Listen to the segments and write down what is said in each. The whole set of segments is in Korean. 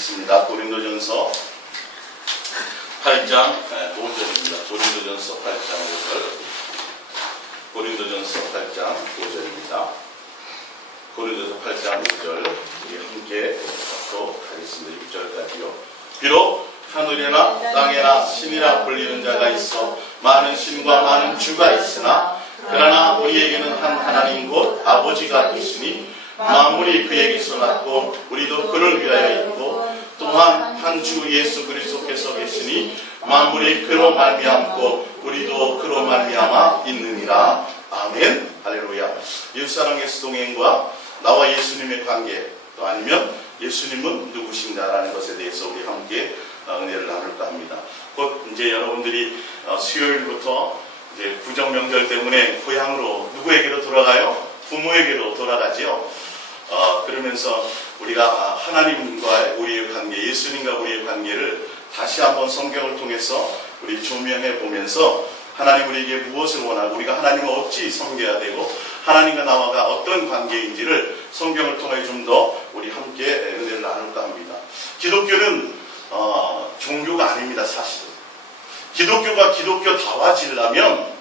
읽습니다. 고린도전서 8장 5절입니다. 고린도전서 8장 5절. 고린도전서 8장 5절입니다. 고린도전서 8장 5절 우리 함께 읽도록 하겠습니다. 6절까지요. 비록 하늘에나 땅에나 신이라 불리는 자가 있어 많은 신과 많은 주가 있으나 그러나 우리에게는 한 하나님 곧 아버지가 계시니 만물이 그에게서 났고 우리도 그를 위하여 있고 또한 한 주 예수 그리스도께서 계시니 만물이 그로 말미암고 우리도 그로 말미암아 있느니라. 아멘. 할렐루야. 이웃사랑의 동행과 나와 예수님의 관계, 또 아니면 예수님은 누구신가라는 것에 대해서 우리 함께 은혜를 나눌까 합니다. 곧 이제 여러분들이 수요일부터 이제 구정 명절 때문에 고향으로 누구에게로 돌아가요? 부모에게로 돌아가지요. 그러면서 우리가 하나님과 우리의 관계, 예수님과 우리의 관계를 다시 한번 성경을 통해서 우리 조명해 보면서 하나님 우리에게 무엇을 원하고 우리가 하나님을 어찌 섬겨야 되고 하나님과 나와가 어떤 관계인지를 성경을 통해 좀 더 우리 함께 은혜를 나눌까 합니다. 기독교는 종교가 아닙니다. 사실은 기독교가 기독교다워지려면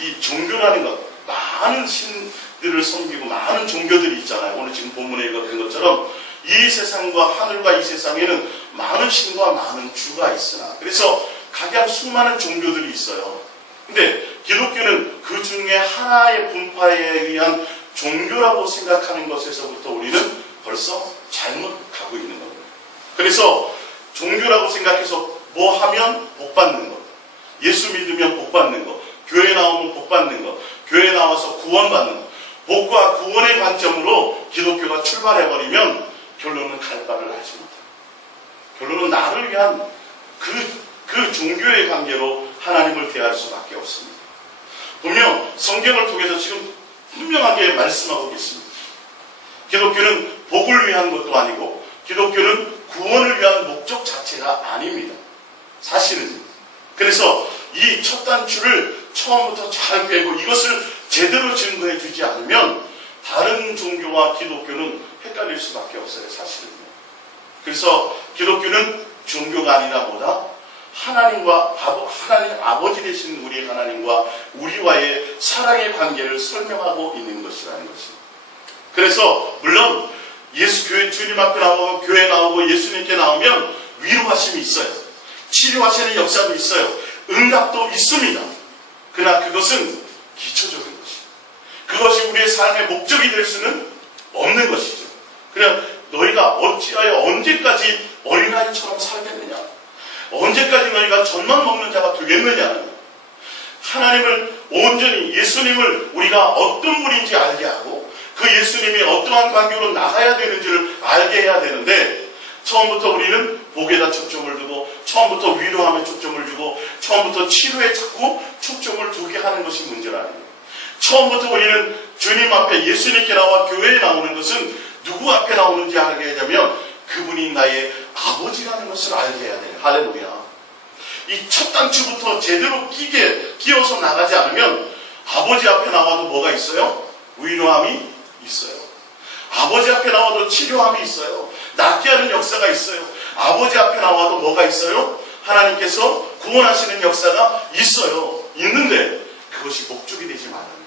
이 종교라는 것, 많은 신들을 섬기고 많은 종교들이 있잖아요. 오늘 지금 본문에 읽었던 것처럼 이 세상과 하늘과 이 세상에는 많은 신과 많은 주가 있으나 그래서 각양 수많은 종교들이 있어요. 근데 기독교는 그 중에 하나의 분파에 의한 종교라고 생각하는 것에서부터 우리는 벌써 잘못 가고 있는 겁니다. 그래서 종교라고 생각해서 뭐 하면 복 받는 것, 예수 믿으면 복 받는 것, 교회 나오면 복 받는 것, 교회 나와서 구원받는 것, 복과 구원의 관점으로 기독교가 출발해버리면 결론은 갈 바를 알지 못합니다. 결론은 나를 위한 그 종교의 관계로 하나님을 대할 수밖에 없습니다. 보면 성경을 통해서 지금 분명하게 말씀하고 있습니다. 기독교는 복을 위한 것도 아니고 기독교는 구원을 위한 목적 자체가 아닙니다. 사실은. 그래서 이 첫 단추를 처음부터 잘 꿰고 이것을 제대로 증거해 주지 않으면 다른 종교와 기독교는 헷갈릴 수밖에 없어요. 사실은요. 그래서 기독교는 종교가 아니라 뭐다? 하나님 아버지 되신 우리 하나님과 우리와의 사랑의 관계를 설명하고 있는 것이라는 것입니다. 그래서 물론 주님 앞에 나오고 교회 나오고 예수님께 나오면 위로하심이 있어요. 치료하시는 역사도 있어요. 응답도 있습니다. 그러나 그것은 기초적인 것입니다. 그것이 우리의 삶의 목적이 될 수는 없는 것이죠. 그냥 너희가 어찌하여 언제까지 어린아이처럼 살겠느냐? 언제까지 너희가 젖만 먹는 자가 되겠느냐? 하나님을 온전히 예수님을 우리가 어떤 분인지 알게 하고 그 예수님이 어떠한 관계로 나가야 되는지를 알게 해야 되는데 처음부터 우리는 복에다 초점을 두고 처음부터 위로함에 초점을 주고 처음부터 치료에 자꾸 초점을 두게 하는 것이 문제라는 거예요. 처음부터 우리는 주님 앞에 예수님께 나와 교회에 나오는 것은 누구 앞에 나오는지 알게 하자면 그분이 나의 아버지라는 것을 알게 해야 돼요. 할렐루야. 이 첫 단추부터 제대로 끼어서 나가지 않으면 아버지 앞에 나와도 뭐가 있어요? 위로함이 있어요. 아버지 앞에 나와도 치료함이 있어요. 낫게 하는 역사가 있어요. 아버지 앞에 나와도 뭐가 있어요? 하나님께서 구원하시는 역사가 있어요. 있는데 그것이 목적이 되지 말아요.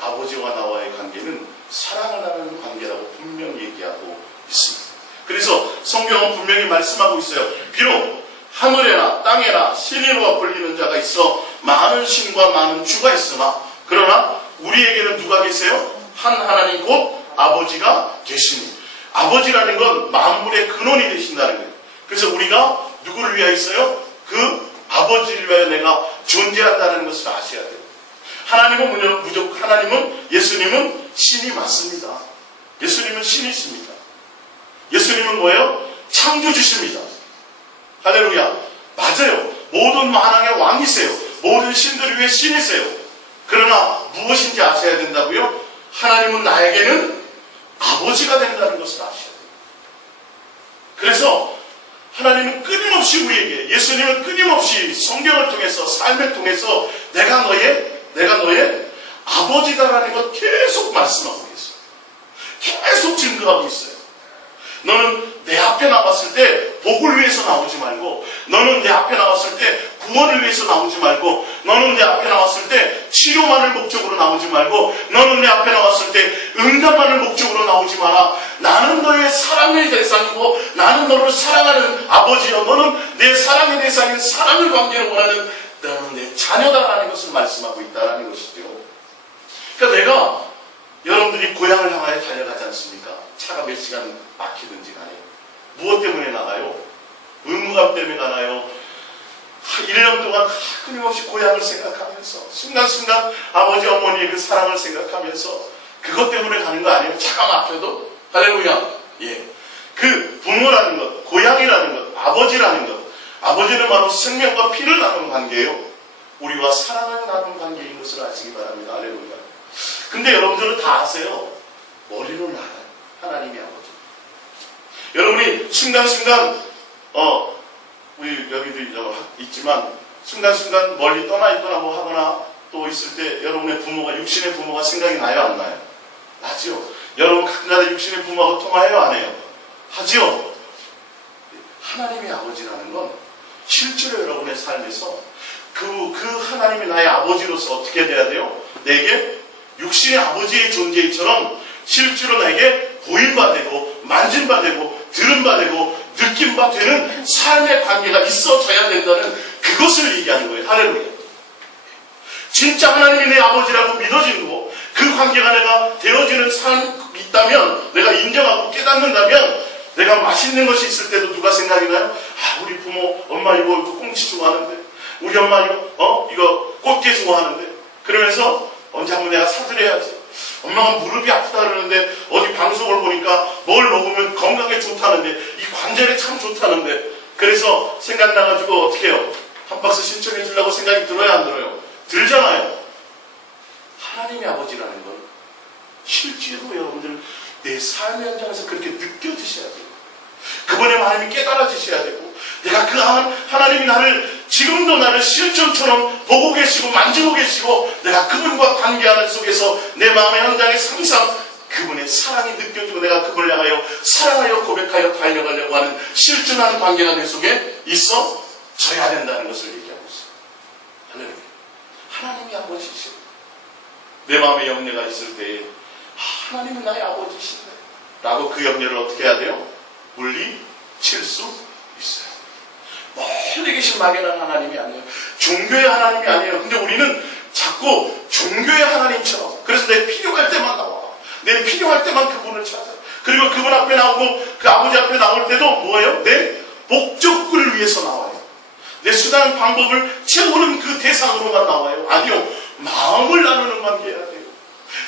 아버지와 나와의 관계는 사랑을 나누는 관계라고 분명히 얘기하고 있습니다. 그래서 성경은 분명히 말씀하고 있어요. 비록 하늘에나 땅에나 신이로와 불리는 자가 있어 많은 신과 많은 주가 있으나 그러나 우리에게는 누가 계세요? 한 하나님 곧 아버지가 계시니 아버지라는 건 만물의 근원이 되신다는 거예요. 그래서 우리가 누구를 위하여 있어요? 그 아버지를 위하여 내가 존재한다는 것을 아셔야 돼요. 하나님은 예수님은 신이 맞습니다. 예수님은 신이십니다. 예수님은 뭐예요? 창조주십니다. 할렐루야. 맞아요. 모든 만왕의 왕이세요. 모든 신들 위에 신이세요. 그러나 무엇인지 아셔야 된다고요? 하나님은 나에게는 아버지가 된다는 것을 아셔야 돼요. 그래서 하나님은 끊임없이 우리에게, 예수님은 끊임없이 성경을 통해서, 삶을 통해서 내가 너의 아버지다라는 것 계속 말씀하고 계세요. 계속 증거하고 있어요. 너는 내 앞에 나왔을 때 복을 위해서 나오지 말고, 너는 내 앞에 나왔을 때 구원을 위해서 나오지 말고, 너는 내 앞에 나왔을 때 치료만을 목적으로 나오지 말고, 너는 내 앞에 나왔을 때 응답만을 목적으로 나오지 마라. 나는 너의 사랑의 대상이고 나는 너를 사랑하는 아버지여, 너는 내 사랑의 대상인 사랑을 관계를 원하는 너는 내 자녀다라는 것을 말씀하고 있다는 것이죠. 그러니까 내가 여러분들이 고향을 향하여 달려가지 않습니까? 차가 몇 시간 막히든지 간에 무엇 때문에 나가요? 의무감 때문에 가나요? 1년 동안 끊임없이 고향을 생각하면서 순간순간 아버지 어머니의 그 사랑을 생각하면서 그것 때문에 가는 거 아니에요? 차가 막혀도? 할렐루야. 예. 그 부모라는 것, 고향이라는 것, 아버지라는 것, 아버지는 바로 생명과 피를 나누는 관계예요. 우리와 사랑을 나누는 관계인 것을 아시기 바랍니다. 할렐루야. 근데 여러분들은 다 아세요. 머리로 나가요. 하나님이 아버지. 여러분이 순간순간 우리 여기도 있지만 순간순간 멀리 떠나 있거나 뭐 하거나 또 있을 때 여러분의 부모가, 육신의 부모가 생각이 나요, 안 나요? 나죠. 여러분 가끔가다 육신의 부모하고 통화해요, 안 해요? 하죠. 하나님의 아버지라는 건 실제로 여러분의 삶에서 그 하나님이 나의 아버지로서 어떻게 돼야 돼요? 내게 육신의 아버지의 존재처럼 실제로 나에게 보임바 되고 만진바 되고 들은바 되고 느낌바 되는 삶의 관계가 있어져야 된다는 그것을 얘기하는 거예요. 할렐루야. 진짜 하나님이 내 아버지라고 믿어지는 거, 그 관계가 내가 되어지는 삶이 있다면, 내가 인정하고 깨닫는다면, 내가 맛있는 것이 있을 때도 누가 생각이 나요? 아, 우리 부모, 엄마 이거 꽁치 좋아하는데, 우리 엄마 이거 꽃게 좋아하는데, 그러면서 언제 한번 내가 사드려야지. 엄마가 무릎이 아프다 그러는데 어디 방송을 보니까 뭘 먹으면 건강에 좋다는데, 이 관절에 참 좋다는데, 그래서 생각나가지고 어떻게 해요? 한 박스 신청해 주려고 생각이 들어요, 안 들어요? 들잖아요. 하나님의 아버지라는 건 실제로 여러분들 내 삶의 현장에서 그렇게 느껴지셔야 돼요. 그분의 마음이 깨달아지셔야 되고, 내가 그 하나님이 나를 지금도 나를 실존처럼 보고 계시고 만지고 계시고, 내가 그분과 관계하는 속에서 내 마음의 현장에서 항상 그분의 사랑이 느껴지고, 내가 그분을 향하여 사랑하여 고백하여 달려가려고 하는 실존하는 관계가 내 속에 있어져야 된다는 것을 얘기하고 있어요. 할렐루야. 하나님이 아버지시오. 내 마음에 염려가 있을 때에 하나님은 나의 아버지신데 라고 그 염려를 어떻게 해야 돼요? 물리칠 수 있어요. 멀리 계신 막연한 하나님이 아니에요. 종교의 하나님이 아니에요. 근데 우리는 자꾸 종교의 하나님처럼, 그래서 내 필요할 때만 나와. 내 필요할 때만 그분을 찾아. 그리고 그분 앞에 나오고 그 아버지 앞에 나올 때도 뭐예요? 내 목적을 위해서 나와요. 내 수단 방법을 채우는 그 대상으로만 나와요. 아니요. 마음을 나누는 관계해야 돼요.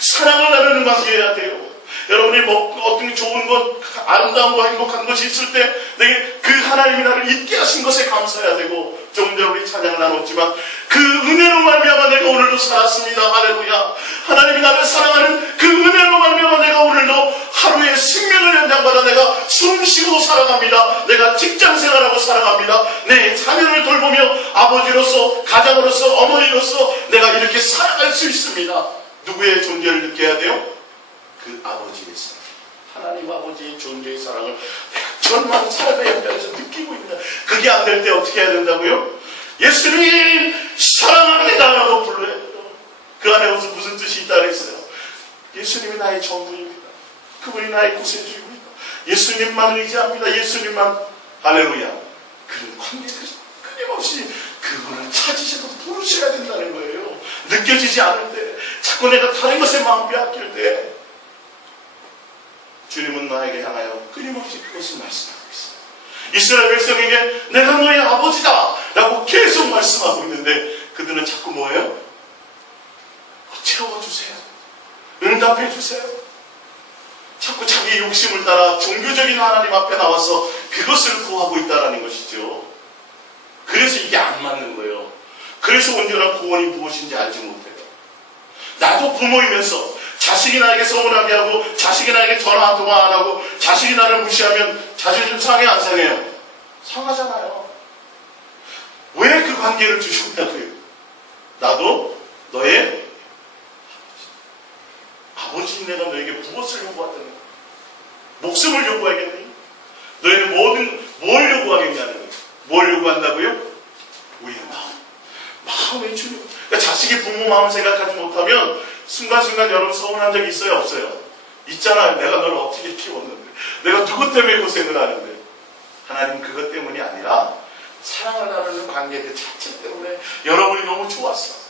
사랑을 나누는 관계해야 돼요. 여러분이 어떤 좋은 것, 아름다운 것, 행복한 것이 있을 때 내게 그 하나님이 나를 잊게 하신 것에 감사해야 되고, 조금 전에 우리 찬양을 나눴지만 그 은혜로 말미암아 내가 오늘도 살았습니다. 할렐루야. 하나님이 나를 사랑하는 그 은혜로 말미암아 내가 오늘도 하루의 생명을 연장받아 내가 숨쉬고 살아갑니다. 내가 직장생활하고 살아갑니다. 내 자녀를 돌보며 아버지로서, 가장으로서, 어머니로서 내가 이렇게 살아갈 수 있습니다. 누구의 존재를 느껴야 돼요? 그 아버지의 사랑, 하나님 아버지의 존재의 사랑을 전만 삶의 현장에서 느끼고 있는, 그게 안 될 때 어떻게 해야 된다고요? 예수님 사랑합니다 라고 불러야 돼요. 그 안에 무슨 뜻이 있다 그랬어요? 예수님이 나의 전부입니다. 그분이 나의 구세주입니다. 예수님만 의지합니다. 예수님만. 할렐루야. 그런 관계를 끊임없이 그분을 찾으셔서 부르셔야 된다는 거예요. 느껴지지 않을 때, 자꾸 내가 다른 것에 마음 빼앗길 때 주님은 나에게 향하여 끊임없이 그것을 말씀하고 있어요. 이스라엘 백성에게 내가 너의 아버지다 라고 계속 말씀하고 있는데, 그들은 자꾸 뭐예요? 채워주세요. 응답해주세요. 자꾸 자기의 욕심을 따라 종교적인 하나님 앞에 나와서 그것을 구하고 있다는 것이죠. 그래서 이게 안 맞는 거예요. 그래서 온전한 구원이 무엇인지 알지 못해요. 나도 부모이면서 자식이 나에게 서운하게 하고, 자식이 나에게 전화 통화 안 하고, 자식이 나를 무시하면 자존심 상해 안 상해요? 상하잖아요. 왜 그 관계를 주셨냐고요? 나도 너의 아버지, 내가 너에게 무엇을 요구하더니 목숨을 요구하겠니? 너희는 뭘 요구하겠냐는 거예요. 뭘 요구한다고요? 우리의 마음의 중요. 그러니까 자식이 부모 마음 생각하지 못하면 순간순간 여러분 서운한 적이 있어요? 없어요? 있잖아요. 내가 너를 어떻게 키웠는데, 내가 누구 때문에 고생을 하는데. 하나님 그것 때문이 아니라 사랑을 나누는 관계 그 자체 때문에 여러분이 너무 좋았어.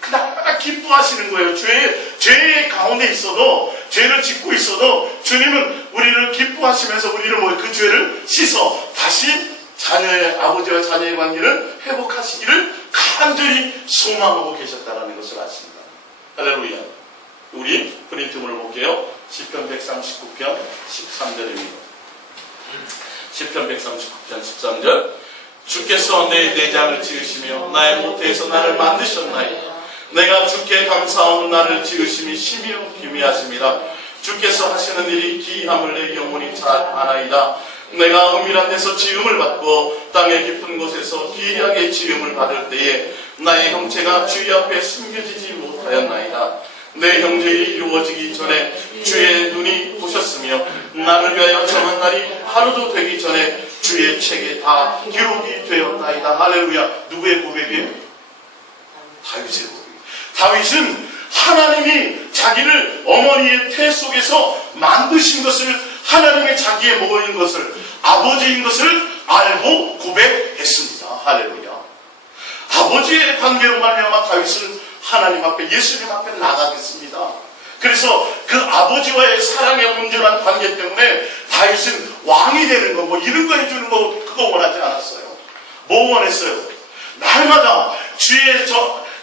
그날마다 기뻐하시는 거예요. 죄의 가운데 있어도, 죄를 짓고 있어도 주님은 우리를 기뻐하시면서 우리를 그 죄를 씻어 다시 아버지와 자녀의 관계를 회복하시기를 간절히 소망하고 계셨다는 것을 아십니다. 할렐루야. 우리 프린트문을 볼게요. 시편 139편 13절입니다. 시편 139편 13절. 주께서 내 내장을 지으시며 나의 모태에서 나를 만드셨나이다. 내가 주께 감사하는 나를 지으심이 심히 기미하십니다. 주께서 하시는 일이 기이함을 내 영혼이 잘 아나이다. 내가 은밀한 데서 지음을 받고 땅의 깊은 곳에서 기이하게 지음을 받을 때에 나의 형체가 주의 앞에 숨겨지지 못하였나이다. 내 형제일이 이루어지기 전에 주의 눈이 보셨으며 나를 위하여 정한 날이 하루도 되기 전에 주의 책에 다 기록이 되었나이다. 할렐루야. 누구의 고백이에요? 다윗의 고백. 다윗은 하나님이 자기를 어머니의 태 속에서 만드신 것을, 하나님의 자기의 모인 것을, 아버지인 것을 알고 고백했습니다. 할렐루야. 아버지의 관계로 말미암아 다윗은 하나님 앞에, 예수님 앞에 나가겠습니다. 그래서 그 아버지와의 사랑의 온전한 관계 때문에 다윗은 왕이 되는 거, 이런 거 해주는 거, 그거 원하지 않았어요. 뭐 원했어요? 날마다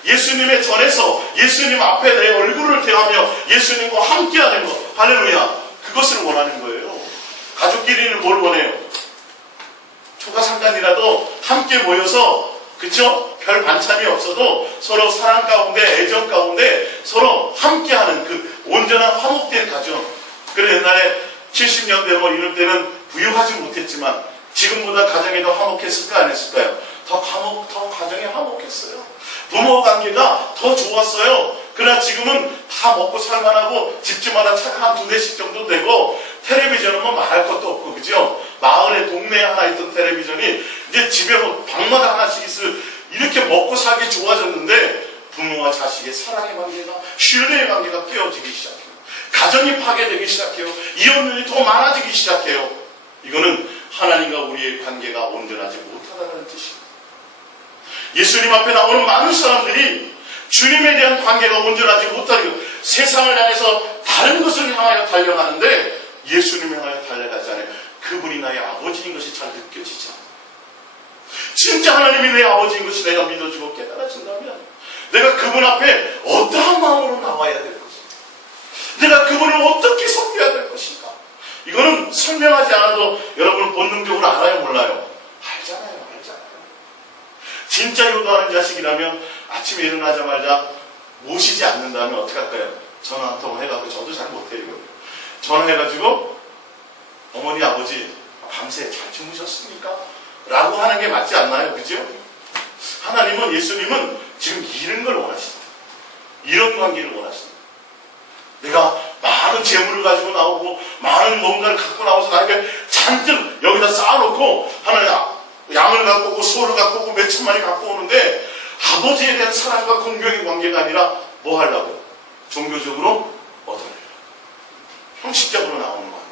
예수님의 전에서 예수님 앞에 내 얼굴을 대하며 예수님과 함께하는 거, 할렐루야. 그것을 원하는 거예요. 가족끼리는 뭘 원해요? 초가상간이라도 함께 모여서, 그쵸? 별 반찬이 없어도 서로 사랑 가운데, 애정 가운데 서로 함께하는 그 온전한 화목된 가정. 그래, 옛날에 70년대 이럴 때는 부유하지 못했지만 지금보다 가정이 더 화목했을까 안 했을까요? 더 가정이 화목했어요. 부모 관계가 더 좋았어요. 그러나 지금은 다 먹고 살만하고 집집마다 차가 한 2대씩 정도 되고 텔레비전은 말할 것도 없고, 그죠? 마을에 동네에 하나 있던 텔레비전이 이제 집에 방마다 하나씩 있을, 이렇게 먹고 살기 좋아졌는데 부모와 자식의 사랑의 관계가, 신뢰의 관계가 깨어지기 시작해요. 가정이 파괴되기 시작해요. 이혼율이 더 많아지기 시작해요. 이거는 하나님과 우리의 관계가 온전하지 못하다는 뜻입니다. 예수님 앞에 나오는 많은 사람들이 주님에 대한 관계가 온전하지 못하고 세상을 향해서 다른 것을 향하여 달려가는데 예수님을 향하여 달려가지 않아요. 그분이 나의 아버지인 것이 잘 느껴지지 않아요. 진짜 하나님이 내 아버지인 것이 내가 믿어지고 깨달아진다면 내가 그분 앞에 어떠한 마음으로 나와야 될 것인가, 내가 그분을 어떻게 섬겨야 될 것인가, 이거는 설명하지 않아도 여러분은 본능적으로 알아요, 몰라요? 알잖아요. 진짜 효도하는 자식이라면 아침에 일어나자마자 모시지 않는다면 어떻게 할까요? 전화 한 통 해가지고, 저도 잘 못해요. 전화해가지고 어머니 아버지 밤새 잘 주무셨습니까? 라고 하는 게 맞지 않나요? 그죠? 하나님은, 예수님은 지금 이런 걸 원하십니다. 이런 관계를 원하십니다. 내가 많은 재물을 가지고 나오고 많은 뭔가를 갖고 나와서 나에게 잔뜩 여기다 쌓아놓고 하나님 양을 갖고 오고 소를 갖고 오고 몇천 마리 갖고 오는데 아버지에 대한 사랑과 공경의 관계가 아니라 뭐 하려고? 종교적으로 얻으려고, 형식적으로 나오는 거예요.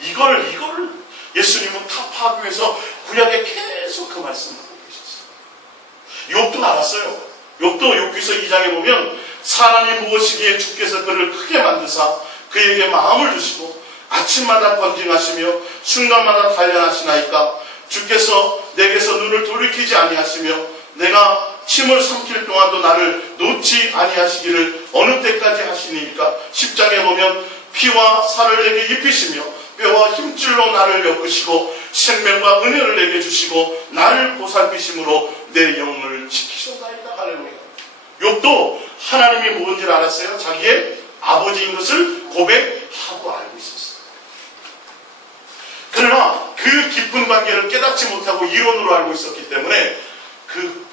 이걸 예수님은 다 파괴해서 구약에 계속 그 말씀을 하고 계셨어요. 욥도 알았어요. 욥도 욥기서 2장에 보면 사람이 무엇이기에 주께서 그를 크게 만드사 그에게 마음을 주시고 아침마다 번징하시며 순간마다 단련하시나이까. 주께서 내게서 눈을 돌이키지 아니하시며 내가 침을 삼킬 동안도 나를 놓지 아니하시기를 어느 때까지 하시니까. 10장에 보면 피와 살을 내게 입히시며 뼈와 힘줄로 나를 엮으시고 생명과 은혜를 내게 주시고 나를 보살피심으로 내 영혼을 지키셨나이다. 할렐루야. 욥도 하나님이 뭔지를 알았어요. 자기의 아버지인 것을 고백하고 알고 있었어요. 그러나 그 깊은 관계를 깨닫지 못하고 이론으로 알고 있었기 때문에 그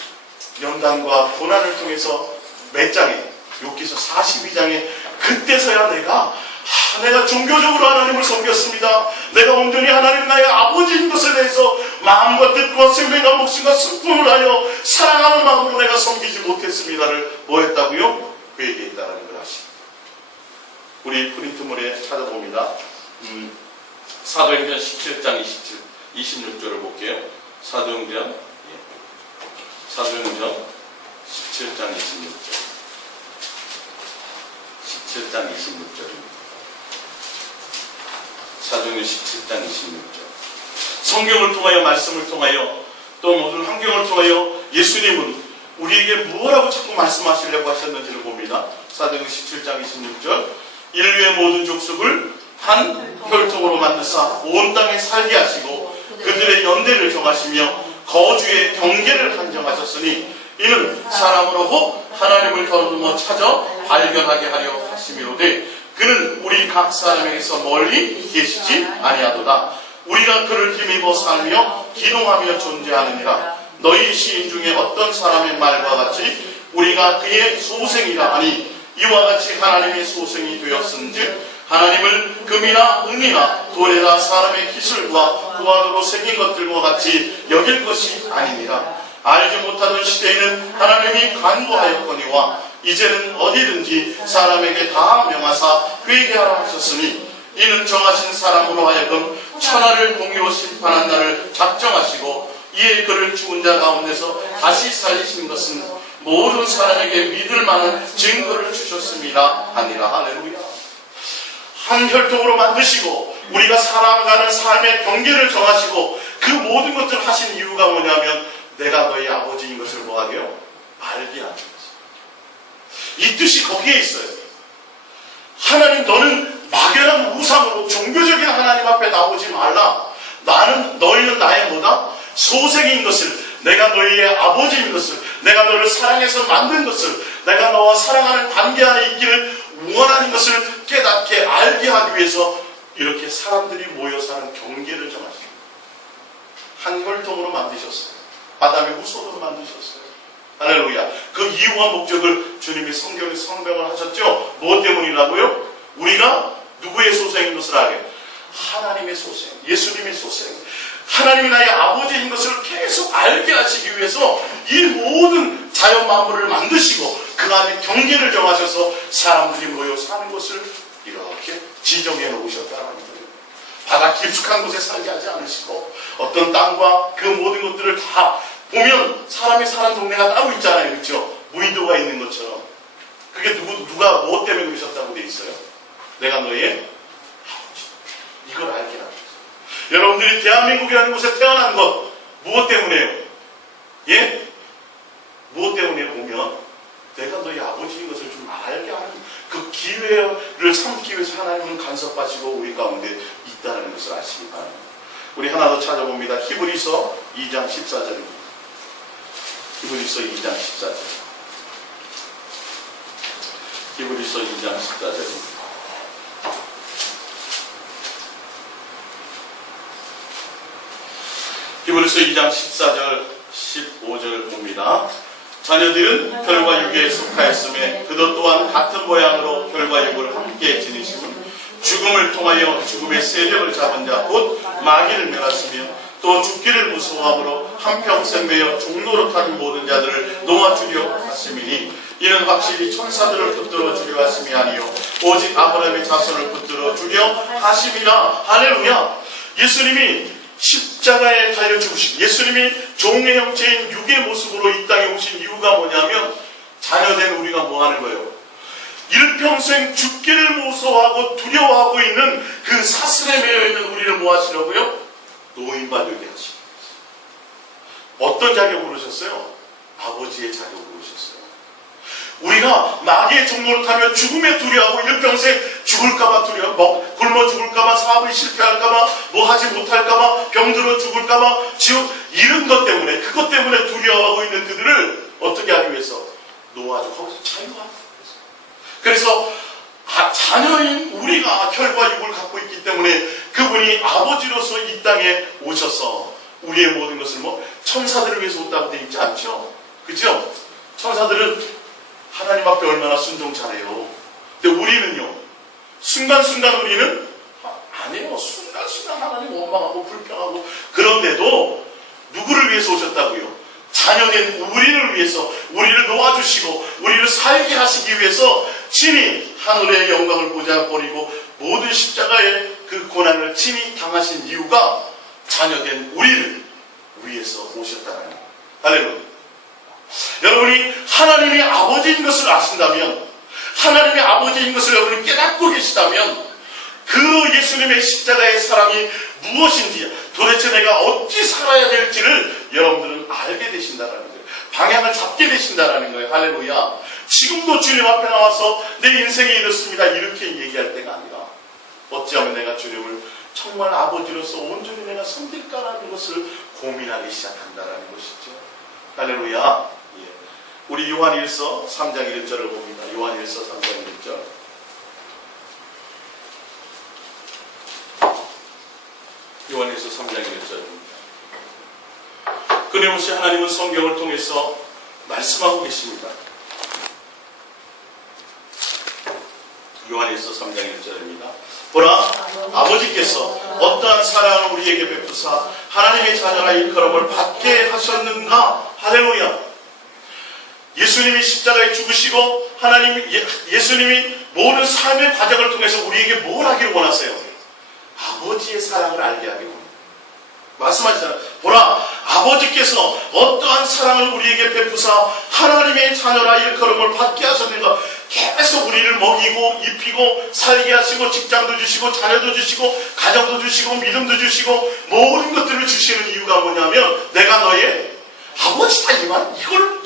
연단과 고난을 통해서 몇 장에, 욥기서 42장에 그때서야 내가 종교적으로 하나님을 섬겼습니다. 내가 온전히 하나님 나의 아버지인 것에 대해서 마음과 뜻과 생명과 목숨과 슬픔을 하여 사랑하는 마음으로 내가 섬기지 못했습니다를 뭐 했다고요? 회개했다는 걸 아십니다. 우리 프린트물에 찾아봅니다. 사도행전 17장 26절을 볼게요. 사도행전 17장 26절. 17장 26절입니다. 사도행전 17장 26절. 성경을 통하여, 말씀을 통하여, 또 모든 환경을 통하여 예수님은 우리에게 무엇라고 자꾸 말씀하시려고 하셨는지를 봅니다. 사도행전 17장 26절. 인류의 모든 족속을 한 혈통으로 만드사 온 땅에 살게 하시고 그들의 연대를 정하시며 거주의 경계를 한정하셨으니 이는 사람으로 하나님을 거두어 찾아 발견하게 하려 하심이로되 그는 우리 각 사람에게서 멀리 계시지 아니하도다. 우리가 그를 힘입어 살며 기동하며 존재하느니라. 너희 시인 중에 어떤 사람의 말과 같이 우리가 그의 소생이라 하니 이와 같이 하나님의 소생이 되었은즉 하나님을 금이나 은이나 돌에나 사람의 기술과 구안으로 생긴 것들과 같이 여길 것이 아니니라. 알지 못하던 시대에는 하나님이 간구하였거니와 이제는 어디든지 사람에게 다 명하사 회개하라 하셨으니 이는 정하신 사람으로 하여금 천하를 공의로 심판한 날을 작정하시고 이에 그를 죽은 자 가운데서 다시 살리신 것은 모든 사람에게 믿을 만한 증거를 주셨습니다 하니라. 할렐루야. 한 혈통으로 만드시고 우리가 살아가는 삶의 경계를 정하시고 그 모든 것들을 하신 이유가 뭐냐면 내가 너희 아버지인 것을 뭐하게요? 알게 하는 거죠. 이 뜻이 거기에 있어요. 하나님, 너는 막연한 우상으로 종교적인 하나님 앞에 나오지 말라. 너희는 나의 뭐다? 소생인 것을, 내가 너희의 아버지인 것을, 내가 너를 사랑해서 만든 것을, 내가 너와 사랑하는 관계 안에 있기를 원하는 것을 깨닫게 알게 하기 위해서 이렇게 사람들이 모여 사는 경계를 정하십니다. 한 혈통으로 만드셨어요. 아담의 후손으로 만드셨어요. 할렐루야. 그 이유와 목적을 주님이 성경에 설명을 하셨죠. 무엇 때문이라고요? 우리가 누구의 소생인 것을 알게? 하나님의 소생, 예수님의 소생, 하나님이 나의 아버지인 것을 계속 알게 하시기 위해서 이 모든 자연 만물을 만드시고 그 안에 경계를 정하셔서 사람들이 모여 사는 것을 이렇게 지정해 놓으셨다는 거예요. 바다 깊숙한 곳에 살게 하지 않으시고 어떤 땅과 그 모든 것들을 다 보면 사람이 사는 동네가 따로 있잖아요. 그렇죠? 무인도가 있는 것처럼. 그게 누가 무엇 때문에 그러셨다고 돼 있어요? 내가 너의 아버지. 이걸 알게 하는 거예요. 여러분들이 대한민국이라는 곳에 태어난 것 무엇 때문에요? 예? 무엇 때문에 보면 내가 너희 아버지인 것을 좀 알게 하는 그 기회를 삼기 위해서 하나님은 간섭하시고 우리 가운데 있다는 것을 아시기 바랍니다. 우리 하나 더 찾아봅니다. 히브리서 2장 14절입니다. 히브리서 2장 14절. 히브리서 2장 14절입니다. 히브리서 2장 14절 15절 봅니다. 자녀들은 혈과 육에 속하였음에 그도 또한 같은 모양으로 혈과 육을 함께 지니시고 죽음을 통하여 죽음의 세력을 잡은 자 곧 마귀를 멸하시며 또 죽기를 무서워함으로 한평생 매여 종노릇하는 모든 자들을 놓아주려 하심이니 이는 확실히 천사들을 붙들어 주려 하심이 아니요 오직 아브라함의 자손을 붙들어 주려 하심이라. 할렐루야. 예수님이 십자가에 달려 죽으신, 예수님이 종의 형체인 육의 모습으로 이 땅에 오신 이유가 뭐냐면 자녀된 우리가 뭐 하는 거예요? 일평생 죽기를 무서워하고 두려워하고 있는 그 사슬에 매여 있는 우리를 뭐 하시려고요? 노인과 되게 하십니다. 어떤 자격으로 오셨어요? 아버지의 자격으로 오셨어요. 우리가 마귀의 종노릇하며 죽음에 두려워하고 일평생 죽을까봐 두려워, 굶어 죽을까봐, 사업이 실패할까봐, 뭐 하지 못할까봐, 병들어 죽을까봐, 지옥 이런 것 때문에, 그것 때문에 두려워하고 있는 그들을 어떻게 하기 위해서? 놓아주고 거기서 자유하기 위해서. 그래서 자녀인 우리가 혈과 육을 갖고 있기 때문에 그분이 아버지로서 이 땅에 오셔서 우리의 모든 것을 천사들을 위해서 왔다고 되어 있지 않죠? 그죠? 천사들은 하나님 앞에 얼마나 순종 잘해요. 근데 우리는요, 순간순간 우리는 아니에요. 순간순간 하나님 원망하고 불평하고. 그런데도 누구를 위해서 오셨다고요? 자녀된 우리를 위해서, 우리를 놓아주시고 우리를 살게 하시기 위해서 친히 하늘의 영광을 보자 버리고 모든 십자가의 그 고난을 친히 당하신 이유가 자녀된 우리를 위해서 오셨다는 거예요. 할렐루야. 여러분이 하나님이 아버지인 것을 아신다면, 하나님의 아버지인 것을 여러분이 깨닫고 계시다면, 그 예수님의 십자가의 사랑이 무엇인지, 도대체 내가 어찌 살아야 될지를 여러분들은 알게 되신다는 거예요. 방향을 잡게 되신다는 거예요. 할렐루야. 지금도 주님 앞에 나와서 내 인생이 이렇습니다, 이렇게 얘기할 때가 아니라, 어찌하면 내가 주님을 정말 아버지로서 온전히 내가 섬길까라는 것을 고민하기 시작한다는 것이죠. 할렐루야. 예. 우리 요한일서 3장 1절을 봅니다. 요한일서 3장 1절. 요한일서 3장 1절입니다. 끊임없이 하나님은 성경을 통해서 말씀하고 계십니다. 요한일서 3장 1절입니다. 보라, 아버지께서 어떠한 사랑을 우리에게 베푸사 하나님의 자녀라 일컬음을 받게 하셨는가. 할렐루야. 예수님이 십자가에 죽으시고 예수님이 모든 삶의 과정을 통해서 우리에게 뭘 하기를 원하세요? 아버지의 사랑을 알게 하기를 원합니다. 말씀하시잖아요. 보라, 아버지께서 어떠한 사랑을 우리에게 베푸사 하나님의 자녀라 일컬음을 받게 하셨는가. 계속 우리를 먹이고 입히고 살게 하시고 직장도 주시고 자녀도 주시고 가정도 주시고 믿음도 주시고 모든 것들을 주시는 이유가 뭐냐면 내가 너의 아버지다. 이걸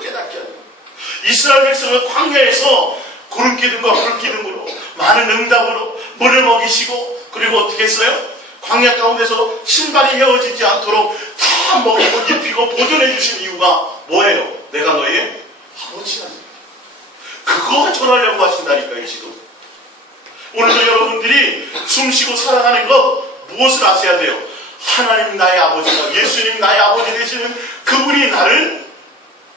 깨닫게 하는 거예요. 이스라엘 백성은 광야에서 구름 기둥과 불 기둥으로 많은 응답으로 물을 먹이시고, 그리고 어떻게 했어요? 광야 가운데서 신발이 헤어지지 않도록 다 먹이고 입히고 보존해 주신 이유가 뭐예요? 내가 너의 아버지라는 거예요. 그거 전하려고 하신다니까요. 지금 오늘도 여러분들이 숨쉬고 살아가는 것 무엇을 아셔야 돼요? 하나님 나의 아버지가, 예수님 나의 아버지 되시는 그분이 나를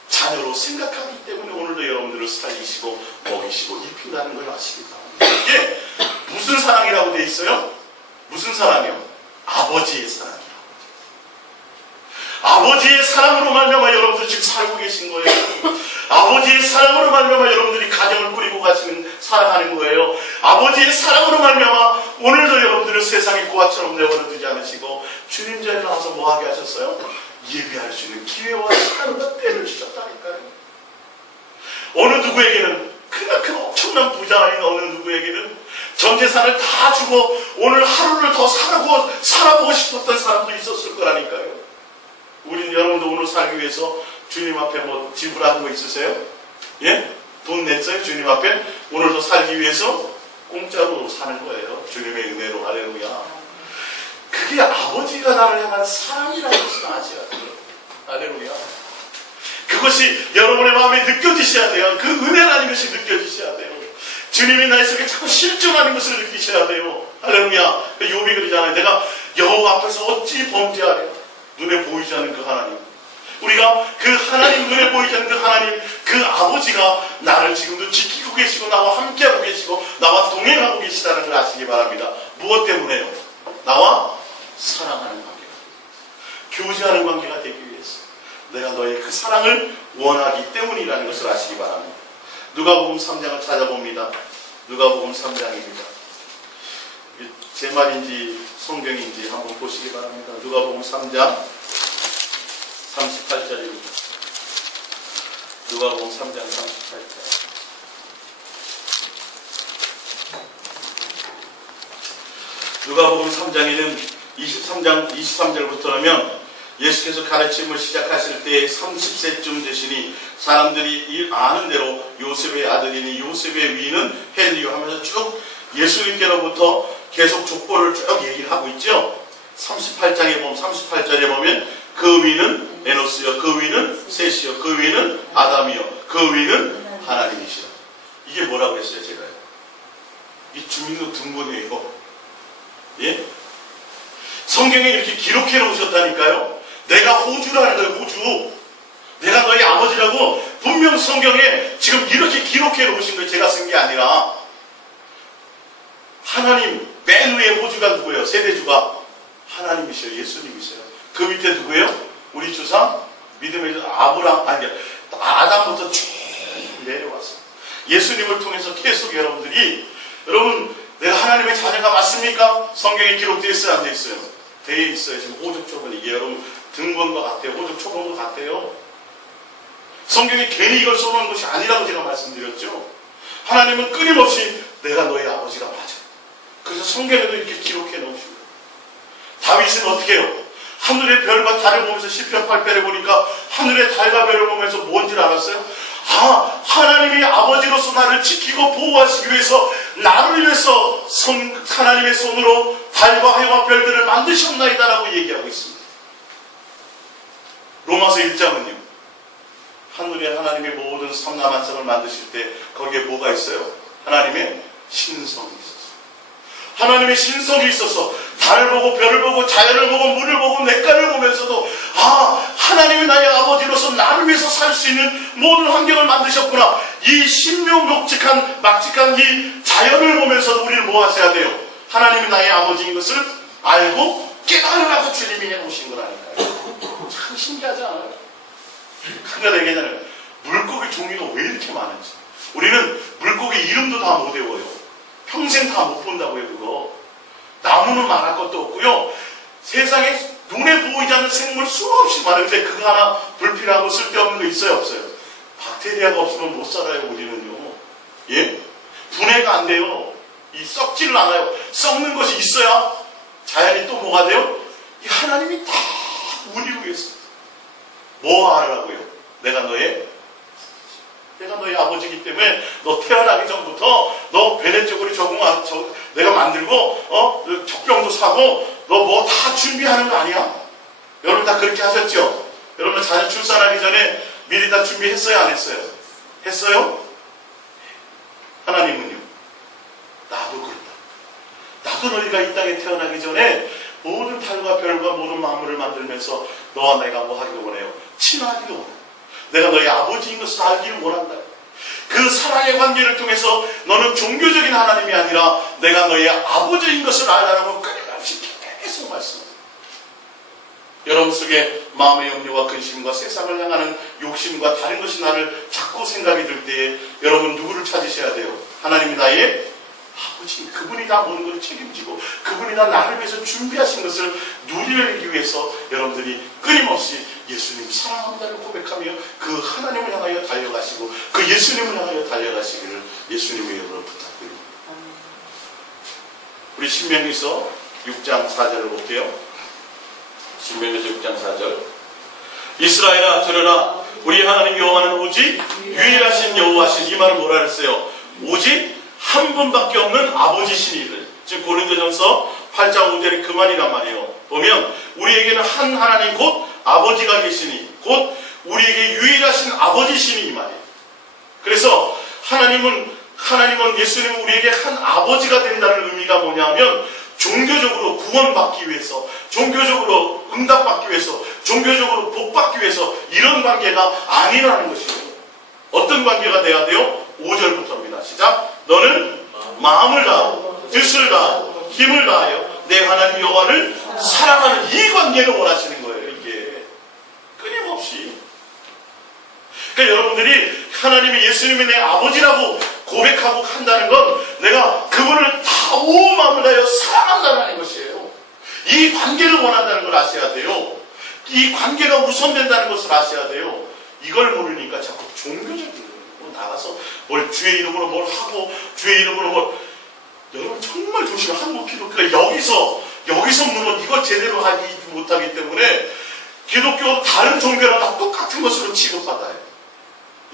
자녀로 생각하기 때문에 오늘도 여러분들을 살리시고 먹이시고 입힌다는 걸 아시기 바랍니다. 이게 무슨 사랑이라고 되어 있어요? 무슨 사랑이요? 아버지의 사랑이요. 아버지의 사랑으로 말미암아 여러분들 지금 살고 계신 거예요. 아버지의 사랑으로 말미암아 여러분들이 가정을 꾸리고 살아가는 거예요. 아버지의 사랑으로 말미암아 오늘도 여러분들을 세상의 고아처럼 내버려 두지 않으시고 주님 자리에 나와서 뭐 하게 하셨어요? 예배할 수 있는 기회와 시간과 때를 주셨다니까요. 어느 누구에게는 큰 엄청난 부자 아닌 어느 누구에게는 전 재산을 다 주고 오늘 하루를 더 살아보고 싶었던 사람도 있었을 거라니까요. 우린 여러분도 오늘 살기 위해서 주님 앞에 뭐 지불하는 거 있으세요? 예? 돈 냈어요? 주님 앞에? 오늘도 살기 위해서 공짜로 사는 거예요. 주님의 은혜로. 할렐루야. 그게 아버지가 나를 향한 사랑이라는 것을 아셔야 돼요. 할렐루야. 그것이 여러분의 마음에 느껴지셔야 돼요. 그 은혜라는 것이 느껴지셔야 돼요. 주님이 나의 속에 자꾸 실존하는 것을 느끼셔야 돼요. 할렐루야. 욥이 그러잖아요. 내가 여호와 앞에서 어찌 범죄하랴. 눈에 보이지 않는 그 하나님. 우리가 그 하나님, 눈에 보이지 않는 그 하나님, 그 아버지가 나를 지금도 지키고 계시고 나와 함께하고 계시고 나와 동행하고 계시다는 걸 아시기 바랍니다. 무엇 때문에요? 나와 사랑하는 관계가, 교제하는 관계가 되기 위해서 내가 너의 그 사랑을 원하기 때문이라는 것을 아시기 바랍니다. 누가복음 3장을 찾아봅니다. 누가복음 3장입니다. 제 말인지 성경인지 한번 보시기 바랍니다. 누가복음 3장 38절입니다. 누가복음 3장 38절. 누가복음 3장에는 23절부터 하면 예수께서 가르침을 시작하실 때 30세쯤 되시니 사람들이 아는 대로 요셉의 아들이니 요셉의 위는 헬리오 하면서 쭉 예수님께로부터 계속 족보를 쭉 얘기를 하고 있죠. 38장에 보면 38절에 보면 그 위는 에노스요, 그 위는 셋이요, 그 위는 아담이요, 그 위는 하나님이시요. 이게 뭐라고 했어요 제가요? 이게 주민등본이에요. 예? 성경에 이렇게 기록해 놓으셨다니까요. 내가 호주라는 거예요. 호주. 내가 너희 아버지라고 분명 성경에 지금 이렇게 기록해 놓으신 거예요. 제가 쓴 게 아니라 하나님, 맨 위에 호주가 누구예요? 세대주가 하나님이세요. 예수님이세요. 그 밑에 누구예요? 우리 조상 믿음의 조 아담부터 쭉 내려왔어요. 예수님을 통해서 계속 여러분 내가 하나님의 자녀가 맞습니까? 성경에 기록되어 있어요? 안 되어 있어요? 되어 있어요. 지금 호적초본 이게 여러분 등본 것 같아요. 호적초본 것 같아요. 성경이 괜히 이걸 써놓은 것이 아니라고 제가 말씀드렸죠. 하나님은 끊임없이 내가 너의 아버지가 맞아. 그래서 성경에도 이렇게 기록해 놓으시고 다윗은 어떻게 해요? 하늘의 별과 달을 보면서 시편 8편에 보니까 하늘의 달과 별을 보면서 뭔지를 알았어요? 하나님이 아버지로서 나를 지키고 보호하시기 위해서 나를 위해서 하나님의 손으로 달과 해와 별들을 만드셨나이다라고 얘기하고 있습니다. 로마서 1장은요. 하늘에 하나님의 모든 삼라만상을 만드실 때 거기에 뭐가 있어요? 하나님의 신성이 있어서. 하나님의 신성이 있어서 달을 보고 별을 보고 자연을 보고 물을 보고 냇가를 보면서도 하나님이 나의 아버지로서 나를 위해서 살 수 있는 모든 환경을 만드셨구나. 이 신묘록직한 막직한 이 자연을 보면서도 우리는 뭐 하셔야 돼요? 하나님이 나의 아버지인 것을 알고 깨달으라고 주님이 해놓으신 거라니까요. 참 신기하지 않아요? 그러니까 얘기하잖아요. 물고기 종류가 왜 이렇게 많은지. 우리는 물고기 이름도 다 못 외워요. 평생 다 못 본다고요, 그거. 나무는 말할 것도 없고요. 세상에 눈에 보이지 않는 생물 수없이 많은데 그거 하나 불필요하고 쓸데없는 거 있어요, 없어요? 박테리아가 없으면 못 살아요, 우리는요. 예? 분해가 안 돼요. 썩지를 않아요. 썩는 것이 있어야 자연이 또 뭐가 돼요? 이 하나님이 다 우리를 위해서 뭐 하라고요? 내가 너의 아버지이기 때문에 너 태어나기 전부터 너 베네쪽으로 내가 만들고 적병도 사고 너 뭐 다 준비하는 거 아니야? 여러분 다 그렇게 하셨죠? 여러분 자녀 출산하기 전에 미리 다 준비했어요? 안 했어요? 했어요? 하나님은요? 나도 그렇다. 나도 너희가 이 땅에 태어나기 전에 모든 달과 별과 모든 만물을 만들면서 너와 내가 뭐 하기를 원해요? 친하기를 원해요. 내가 너희 아버지인 것을 알기를 원한다. 그 사랑의 관계를 통해서 너는 종교적인 하나님이 아니라 내가 너희 아버지인 것을 알라고 끊임없이 계속 말씀합니다. 여러분 속에 마음의 염려와 근심과 세상을 향하는 욕심과 다른 것이 나를 자꾸 생각이 들 때에 여러분 누구를 찾으셔야 돼요? 하나님이 나의 아버지, 그분이 다 모든 것을 책임지고 그분이 다 나를 위해서 준비하신 것을 누리기 위해서 여러분들이 끊임없이 예수님 사랑합니다를 고백하며 그 하나님을 향하여 달려가시고 그 예수님을 향하여 달려가시기를 예수님의 이름으로 부탁드립니다. 우리 신명기서 6장 4절을 볼게요. 신명기서 6장 4절. 이스라엘아 들으라, 우리 하나님 여호와는 오직 유일하신 여호와신. 이 말은 뭐라 그랬어요? 오직 한 분밖에 없는 아버지시니를. 지금 고린도전서 8장 5절이 그 말이란 말이에요. 보면 우리에게는 한 하나님 곧 아버지가 계시니 곧 우리에게 유일하신 아버지시니 이 말이에요. 그래서 하나님은 예수님은 우리에게 한 아버지가 된다는 의미가 뭐냐면 종교적으로 구원받기 위해서, 종교적으로 응답받기 위해서, 종교적으로 복받기 위해서 이런 관계가 아니라는 것이에요. 어떤 관계가 돼야 돼요? 5절부터입니다. 시작. 너는 마음을 다하고 뜻을 다하고 힘을 다하여 내 하나님 여호와를 사랑하는 이 관계를 원하시는 거예요. 이게 끊임없이. 그러니까 여러분들이 하나님이 예수님이 내 아버지라고 고백하고 한다는 건 내가 그분을 다 온 마음을 다하여 사랑한다는 것이에요. 이 관계를 원한다는 걸 아셔야 돼요. 이 관계가 우선된다는 것을 아셔야 돼요. 이걸 모르니까 자꾸 종교적인 거 나가서 뭘 주의 이름으로 뭘 하고 주의 이름으로 뭘. 여러분 정말 조심해요. 한국 기독교가 여기서 물론 이걸 제대로 하지 못하기 때문에 기독교 다른 종교랑 다 똑같은 것으로 취급받아요.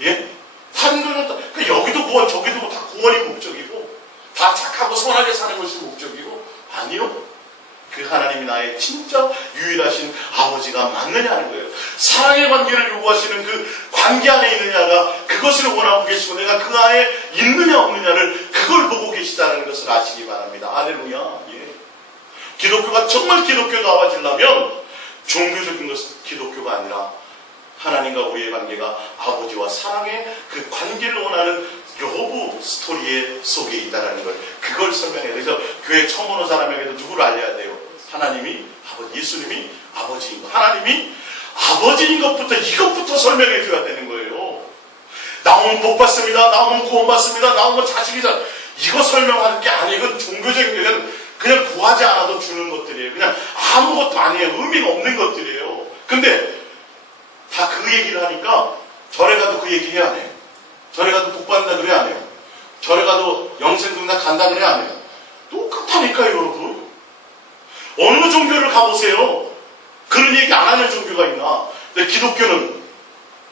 예? 다른 거는 그러니까 여기도 구원 저기도 다 구원이 목적이고 다 착하고 선하게 사는 것이 목적이고 아니요. 그 하나님이 나의 진짜 유일하신 아버지가 맞느냐는 거예요. 사랑의 관계를 요구하시는 그 관계 안에 있느냐가 그것을 원하고 계시고 내가 그 안에 있느냐 없느냐를 그걸 보고 계시다는 것을 아시기 바랍니다. 할렐루야. 예. 기독교가 정말 기독교다워지려면 종교적인 것은 기독교가 아니라 하나님과 우리의 관계가 아버지와 사랑의 그 관계를 원하는 여부 스토리의 속에 있다는 걸, 그걸 설명해요. 그래서 교회 처음 오는 사람에게도 누구를 알려야 돼요? 하나님이 아버지, 예수님이 아버지인 것, 하나님이 아버지인 것부터, 이것부터 설명해 줘야 되는 거예요. 나오면 복 받습니다, 나오면 구원 받습니다, 나오면 자식이다, 이거 설명하는 게 아니에요. 이건 종교적인 게 그냥 구하지 않아도 주는 것들이에요. 그냥 아무것도 아니에요. 의미가 없는 것들이에요. 근데 다 그 얘기를 하니까 절에 가도 그 얘기 해야 해요. 절에 가도 복 받는다 그래 안 해요. 절에 가도 영생증나 간다 그래 안 해요. 똑같다니까요, 여러분. 어느 종교를 가보세요. 그런 얘기 안 하는 종교가 있나? 근데 기독교는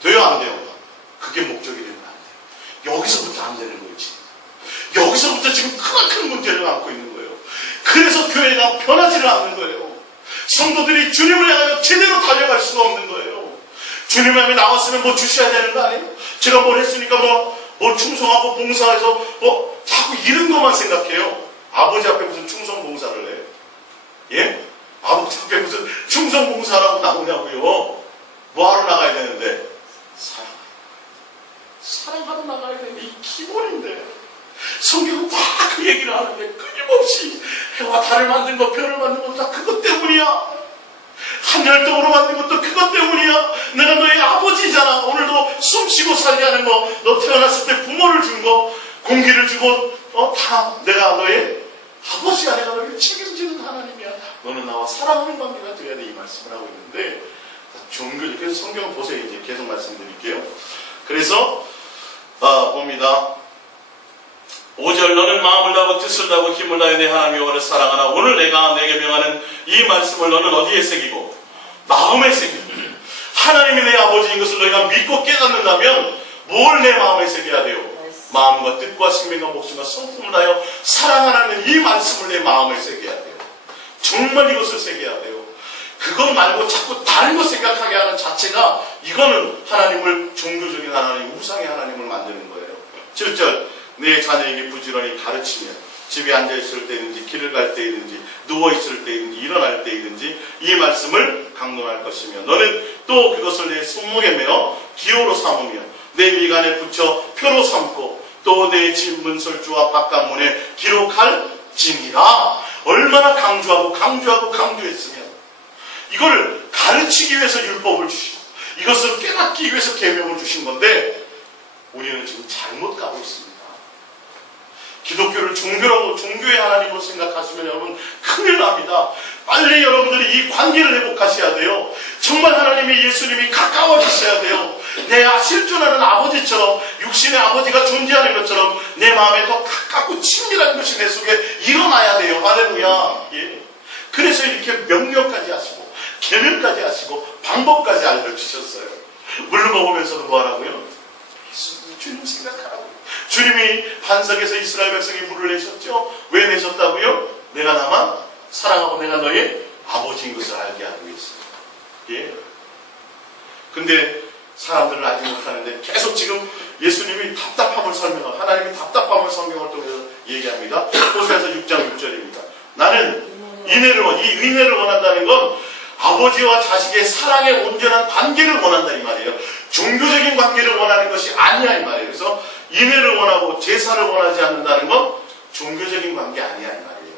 돼요, 안 돼요? 그게 목적이 되면 안 돼요. 여기서부터 안 되는 거지. 여기서부터 지금 큰 문제를 안고 있는 거예요. 그래서 교회가 변하지를 않는 거예요. 성도들이 주님을 향하여 제대로 달려갈 수가 없는 거예요. 주님 앞에 나왔으면 뭐 주셔야 되는 거 아니에요? 제가 뭘 했으니까 뭘 충성하고 봉사해서 자꾸 이런 것만 생각해요. 아버지 앞에 무슨 충성 봉사를 해요? 예? 아버지 앞에 무슨 충성 봉사라고 나오냐고요? 뭐 하러 나가야 되는데? 사랑하러 나가야 되는데, 이 기본인데. 성경은 다 그 얘기를 하는데 끊임없이 해와 달을 만든 것, 별을 만든 것도 다 그것 때문이야. 한열동으로 만든 것도 그것 때문이야. 내가 너의 아버지잖아. 오늘도 숨쉬고 살게 하는 거, 너 태어났을 때 부모를 준 거, 공기를 주고 다 내가 너의 아버지야. 내가 너를 책임지는 하나님이야. 너는 나와 사랑하는 관계가 돼야 돼. 이 말씀을 하고 있는데, 종교, 그래서 성경을 보세요. 이제 계속 말씀드릴게요. 그래서 봅니다. 5절, 너는 마음을 다하고 뜻을 다하고 힘을 다해 내 하나님 여호와를 사랑하라. 오늘 내가 내게 명하는 이 말씀을 너는 어디에 새기고? 마음에 새기고. 하나님이 내 아버지인 것을 너희가 믿고 깨닫는다면 뭘 내 마음에 새겨야 돼요? 마음과 뜻과 생명과 목숨과 성품을 다하여 사랑하는 이 말씀을 내 마음에 새겨야 돼요. 정말 이것을 새겨야 돼요. 그것 말고 자꾸 다른 것 생각하게 하는 자체가, 이거는 하나님을, 종교적인 하나님, 우상의 하나님을 만드는 거예요. 7절, 내 자녀에게 부지런히 가르치며 집에 앉아있을 때든지 길을 갈 때이든지 누워있을 때이든지 일어날 때이든지 이 말씀을 강론할 것이며, 너는 또 그것을 내 손목에 매어 기호로 삼으며 내 미간에 붙여 표로 삼고 또 내 집 문설주와 바깥문에 기록할지니라. 얼마나 강조했으면 이걸 가르치기 위해서 율법을 주시고 이것을 깨닫기 위해서 계명을 주신 건데, 우리는 지금 잘못 가고 있습니다. 기독교를 종교의 하나님으로 생각하시면 여러분 큰일 납니다. 빨리 여러분들이 이 관계를 회복하셔야 돼요. 정말 하나님이, 예수님이 가까워지셔야 돼요. 내 실존하는 아버지처럼, 육신의 아버지가 존재하는 것처럼 내 마음에 더 가깝고 친밀한 것이 내 속에 일어나야 돼요. 할렐루야. 예. 그래서 이렇게 명령까지 하시고 계명까지 하시고 방법까지 알려주셨어요. 물 먹으면서도 뭐 하라고요? 주님 생각하라고. 주님이 반석에서 이스라엘 백성이 물을 내셨죠? 왜 내셨다고요? 내가 나만 사랑하고 내가 너의 아버지인 것을 알게 하기 위해서. 예. 근데 사람들은 알지 못하는데 계속 지금 예수님이 답답함을 설명하고, 하나님이 답답함을 성경을 통해서 얘기합니다. 호세아서 6장 6절입니다. 나는 이 은혜를 원한다는 건 아버지와 자식의 사랑의 온전한 관계를 원한다 이 말이에요. 종교적인 관계를 원하는 것이 아니야 이 말이에요. 그래서 인애를 원하고 제사를 원하지 않는다는 건 종교적인 관계 아니야 이 말이에요.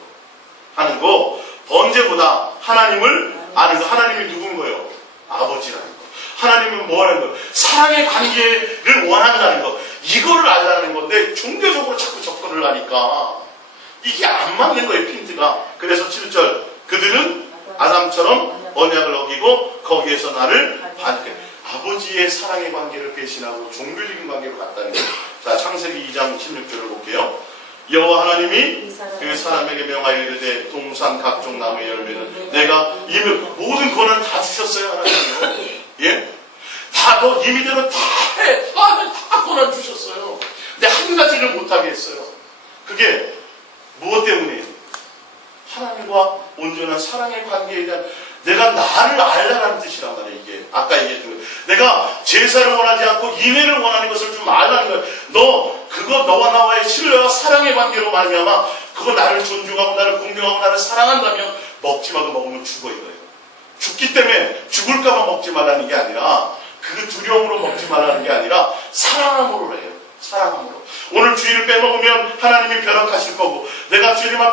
하는 거, 번제보다 하나님을 아는 거. 하나님이 누군 거예요? 아버지라는 거. 하나님은 뭐 하는 거예요? 사랑의 관계를 원한다는 거. 이거를 알라는 건데 종교적으로 자꾸 접근을 하니까 이게 안 맞는 거예요, 핀트가. 그래서 7절, 그들은 아담처럼 언약을 어기고 거기에서 나를 반대. 아버지의 사랑의 관계를 배신하고 종교적인 관계로 갔다는 거예요. 자, 창세기 2장 16절을 볼게요. 여호와 하나님이 그 사람에게 명하여 이르되 동산 각종 나무의 열매는 내가 이미 모든 권한 다 주셨어요, 하나님이요. 예? 다 너 임의대로 다 해. 다 권한 주셨어요. 근데 한 가지를 못하게 했어요. 그게 무엇 때문이에요? 하나님과 온전한 사랑의 관계에 대한, 내가 나를 알라는 뜻이란 말이에요. 이게 아까 얘기했던 거. 내가 제사를 원하지 않고 인애를 원하는 것을 좀 알라는 거예요. 너와 나와의 신뢰와 사랑의 관계로 말미암아 그거 나를 존중하고 나를 공경하고 나를 사랑한다면 먹지 말고 먹으면 죽어 이거예요. 죽기 때문에 죽을까봐 먹지 말라는 게 아니라 그 두려움으로 먹지 말라는 게 아니라 사랑함으로 해요. 사랑함으로. 오늘 주일을 빼먹으면 하나님이 벼락하실 거고, 내가 주일만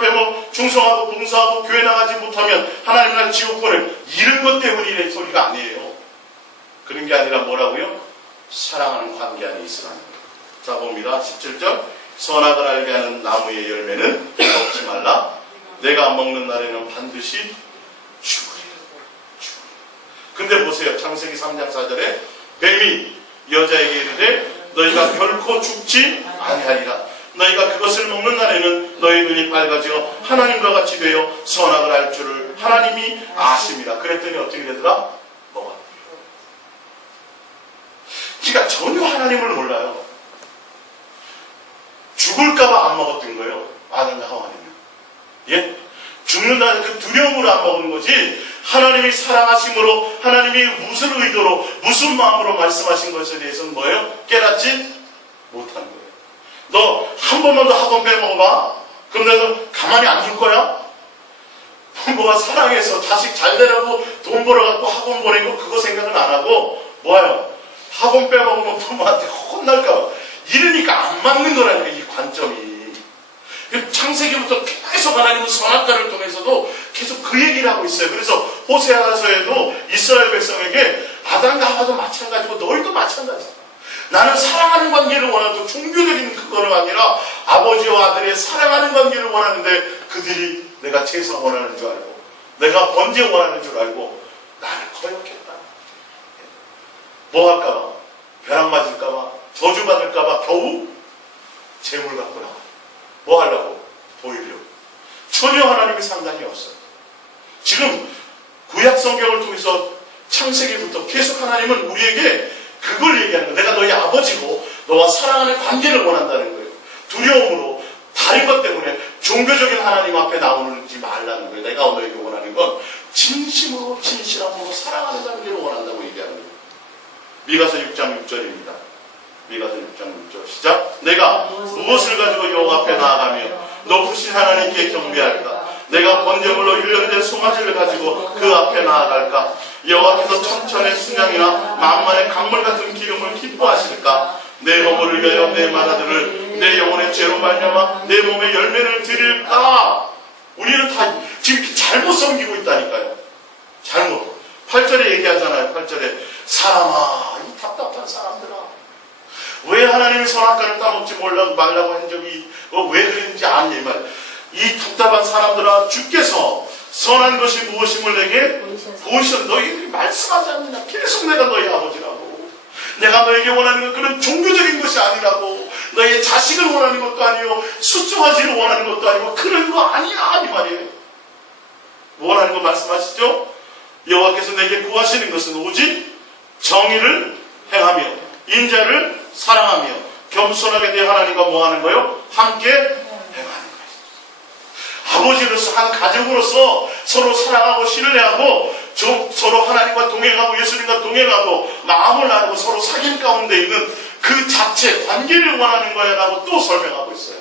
충성하고 봉사하고 교회 나가지 못하면 하나님 날 지옥 보낼, 이런 것 때문이래 소리가 아니에요. 그런 게 아니라 뭐라고요? 사랑하는 관계 안에 있으라는 거예요. 자, 봅니다. 17절. 선악을 알게 하는 나무의 열매는 먹지 말라. 내가 먹는 날에는 반드시 죽으리라. 근데 보세요. 창세기 3장 4절에 뱀이 여자에게 이르되 너희가 결코 죽지 아니하리라. 너희가 그것을 먹는 날에는 너희 눈이 밝아져 하나님과 같이 되어 선악을 알 줄을 하나님이 아십니다. 그랬더니 어떻게 되더라? 먹었대요. 그러니까 전혀 하나님을 몰라요. 죽을까봐 안 먹었던 거예요. 아담과 하와는요. 예? 죽는다는 그 두려움으로 안 먹은 거지, 하나님이 사랑하심으로, 하나님이 무슨 의도로, 무슨 마음으로 말씀하신 것에 대해서는 뭐예요? 깨닫지 못한 거예요. 너 한 번만 더 학원 빼먹어봐. 그럼 내가 가만히 안 둘 거야? 부모가 사랑해서 자식 잘 되라고 돈 벌어갖고 학원 보내고 그거 생각은 안 하고, 뭐예요? 학원 빼먹으면 부모한테 혼날까 봐. 이러니까 안 맞는 거라니까, 이 관점이. 창세기부터 계속 하나님은 선악과를 통해서도 계속 그 얘기를 하고 있어요. 그래서 호세아서에도 이스라엘 백성에게 아담과 하와도 마찬가지고 너희도 마찬가지다. 나는 사랑하는 관계를 원하고 종교적인 그거는 아니라 아버지와 아들의 사랑하는 관계를 원하는데 그들이 내가 제사 원하는 줄 알고 내가 번제 원하는 줄 알고 나를 거역했다. 뭐 할까봐? 벼락 맞을까봐? 저주받을까봐 겨우 재물 갖고 나와. 뭐 하려고? 보이려고. 전혀 하나님의 상관이 없어요. 지금 구약 성경을 통해서 창세기부터 계속 하나님은 우리에게 그걸 얘기하는 거예요. 내가 너희 아버지고 너와 사랑하는 관계를 원한다는 거예요. 두려움으로 다른 것 때문에 종교적인 하나님 앞에 나오지 말라는 거예요. 내가 너에게 원하는 건 진심으로 진실함으로 사랑하는 관계를 원한다고 얘기하는 거예요. 미가서 6장 6절입니다. 미가서 6장 6절 시작. 내가 무엇을 가지고 여호와 앞에 나아가며 높으신 하나님께 경배할까? 내가 번제물로 일련된 송아지를 가지고 그 앞에 나아갈까? 여호와께서 천천의 순양이나 만만의 강물 같은 기름을 기뻐하실까? 내 허물을 위하여 내 맏아들을 내 영혼의 죄로 말미암아 내 몸에 열매를 드릴까? 우리는 다 지금 잘못 섬기고 있다니까요. 잘못. 8절에 얘기하잖아요. 8절에 사람아, 이 답답한 사람들아, 왜 하나님의 선악과를 따먹지 말라고 한 적이 왜 그랬는지 아니 말. 이 답답한 사람들아, 주께서 선한 것이 무엇임을 내게 보이셨. 너희들이 말씀하지 않느냐. 계속 내가 너희 아버지라고. 내가 너에게 원하는 건 그런 종교적인 것이 아니라고. 너의 자식을 원하는 것도 아니고 수송아지를 원하는 것도 아니고 그런 거 아니야 이 말이에요. 원하는 거 말씀하시죠. 여호와께서 내게 구하시는 것은 오직 정의를 행하며 인자를 사랑하며 겸손하게 내 하나님과 뭐 하는 거요? 함께 행하는 거예요. 아버지로서 한 가족으로서 서로 사랑하고 신뢰하고 서로 하나님과 동행하고 예수님과 동행하고 마음을 나누고 서로 사귐 가운데 있는 그 자체 관계를 원하는 거야 라고 또 설명하고 있어요.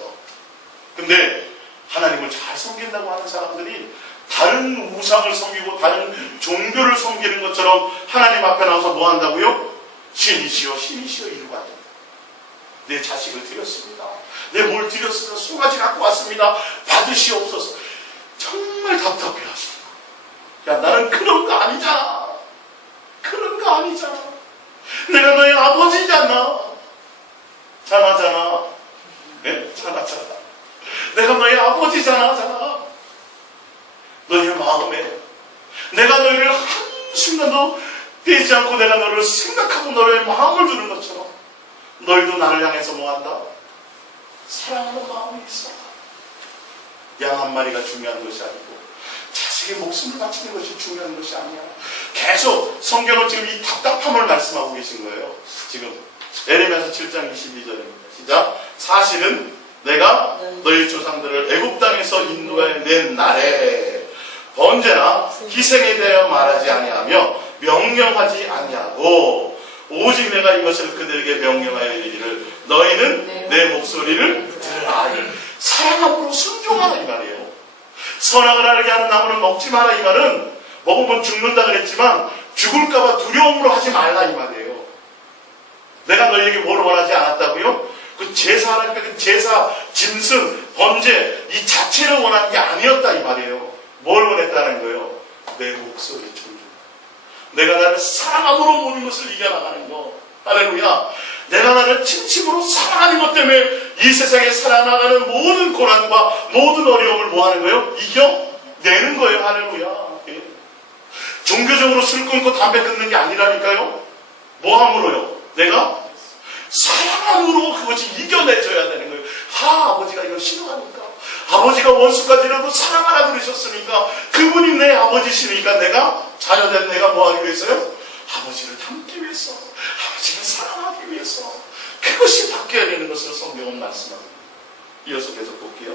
근데 하나님을 잘 섬긴다고 하는 사람들이 다른 우상을 섬기고 다른 종교를 섬기는 것처럼 하나님 앞에 나와서 뭐 한다고요? 신이시여 신이시여 이러고 하죠. 내 자식을 드렸습니다. 내 뭘 드렸습니다. 송아지 갖고 왔습니다. 받으시옵소서. 정말 답답해 하십니다. 야, 나는 그런 거 아니잖아. 그런 거 아니잖아. 내가 너의 아버지잖아. 자나잖아. 네? 자나잖아. 내가 너의 아버지잖아. 너의 마음에 내가 너희를 한순간도 떼지 않고 내가 너를 생각하고 너의 마음을 주는 것처럼 너희도 나를 향해서 뭐한다? 사랑하는 마음이 있어. 양 한 마리가 중요한 것이 아니고 자식의 목숨을 바치는 것이 중요한 것이 아니야. 계속 성경은 지금 이 답답함을 말씀하고 계신 거예요. 지금 에레미야서 7장 22절입니다. 시작. 사실은 내가 너희 조상들을 애굽 땅에서 인도해낸 날에 번제나 희생에 대하여 말하지 아니하며 명령하지 아니하고 오직 내가 이것을 그들에게 명령하여 이르기를 너희는 내 목소리를 들으라. 사랑함으로 순종하라 이 말이에요. 선악을 알게 하는 나무는 먹지 마라 이 말은 먹으면 죽는다 그랬지만 죽을까봐 두려움으로 하지 말라 이 말이에요. 내가 너희에게 뭘 원하지 않았다고요? 그 제사 하나님께 그 제사, 짐승, 번제 이 자체를 원하는 게 아니었다 이 말이에요. 뭘 원했다는 거예요? 내 목소리 존중. 내가 나를 사랑함으로 모든 것을 이겨나가는 거. 할렐루야. 내가 나를 진심으로 사랑하는 것 때문에 이 세상에 살아나가는 모든 고난과 모든 어려움을 뭐 하는 거예요? 이겨내는 거예요. 할렐루야. 예. 종교적으로 술 끊고 담배 끊는 게 아니라니까요. 뭐 함으로요? 내가 사랑함으로 그것이 이겨내줘야 되는 거예요. 아버지가 이거 싫어하니까. 아버지가 원수까지라도 사랑하라 그러셨으니까 그분이 내 아버지시니까 내가 자녀된 내가 뭐 하기 위해서요? 아버지를 닮기 위해서, 아버지를 사랑하기 위해서. 그것이 바뀌어야 되는 것을 성경은 말씀합니다. 이어서 계속 볼게요.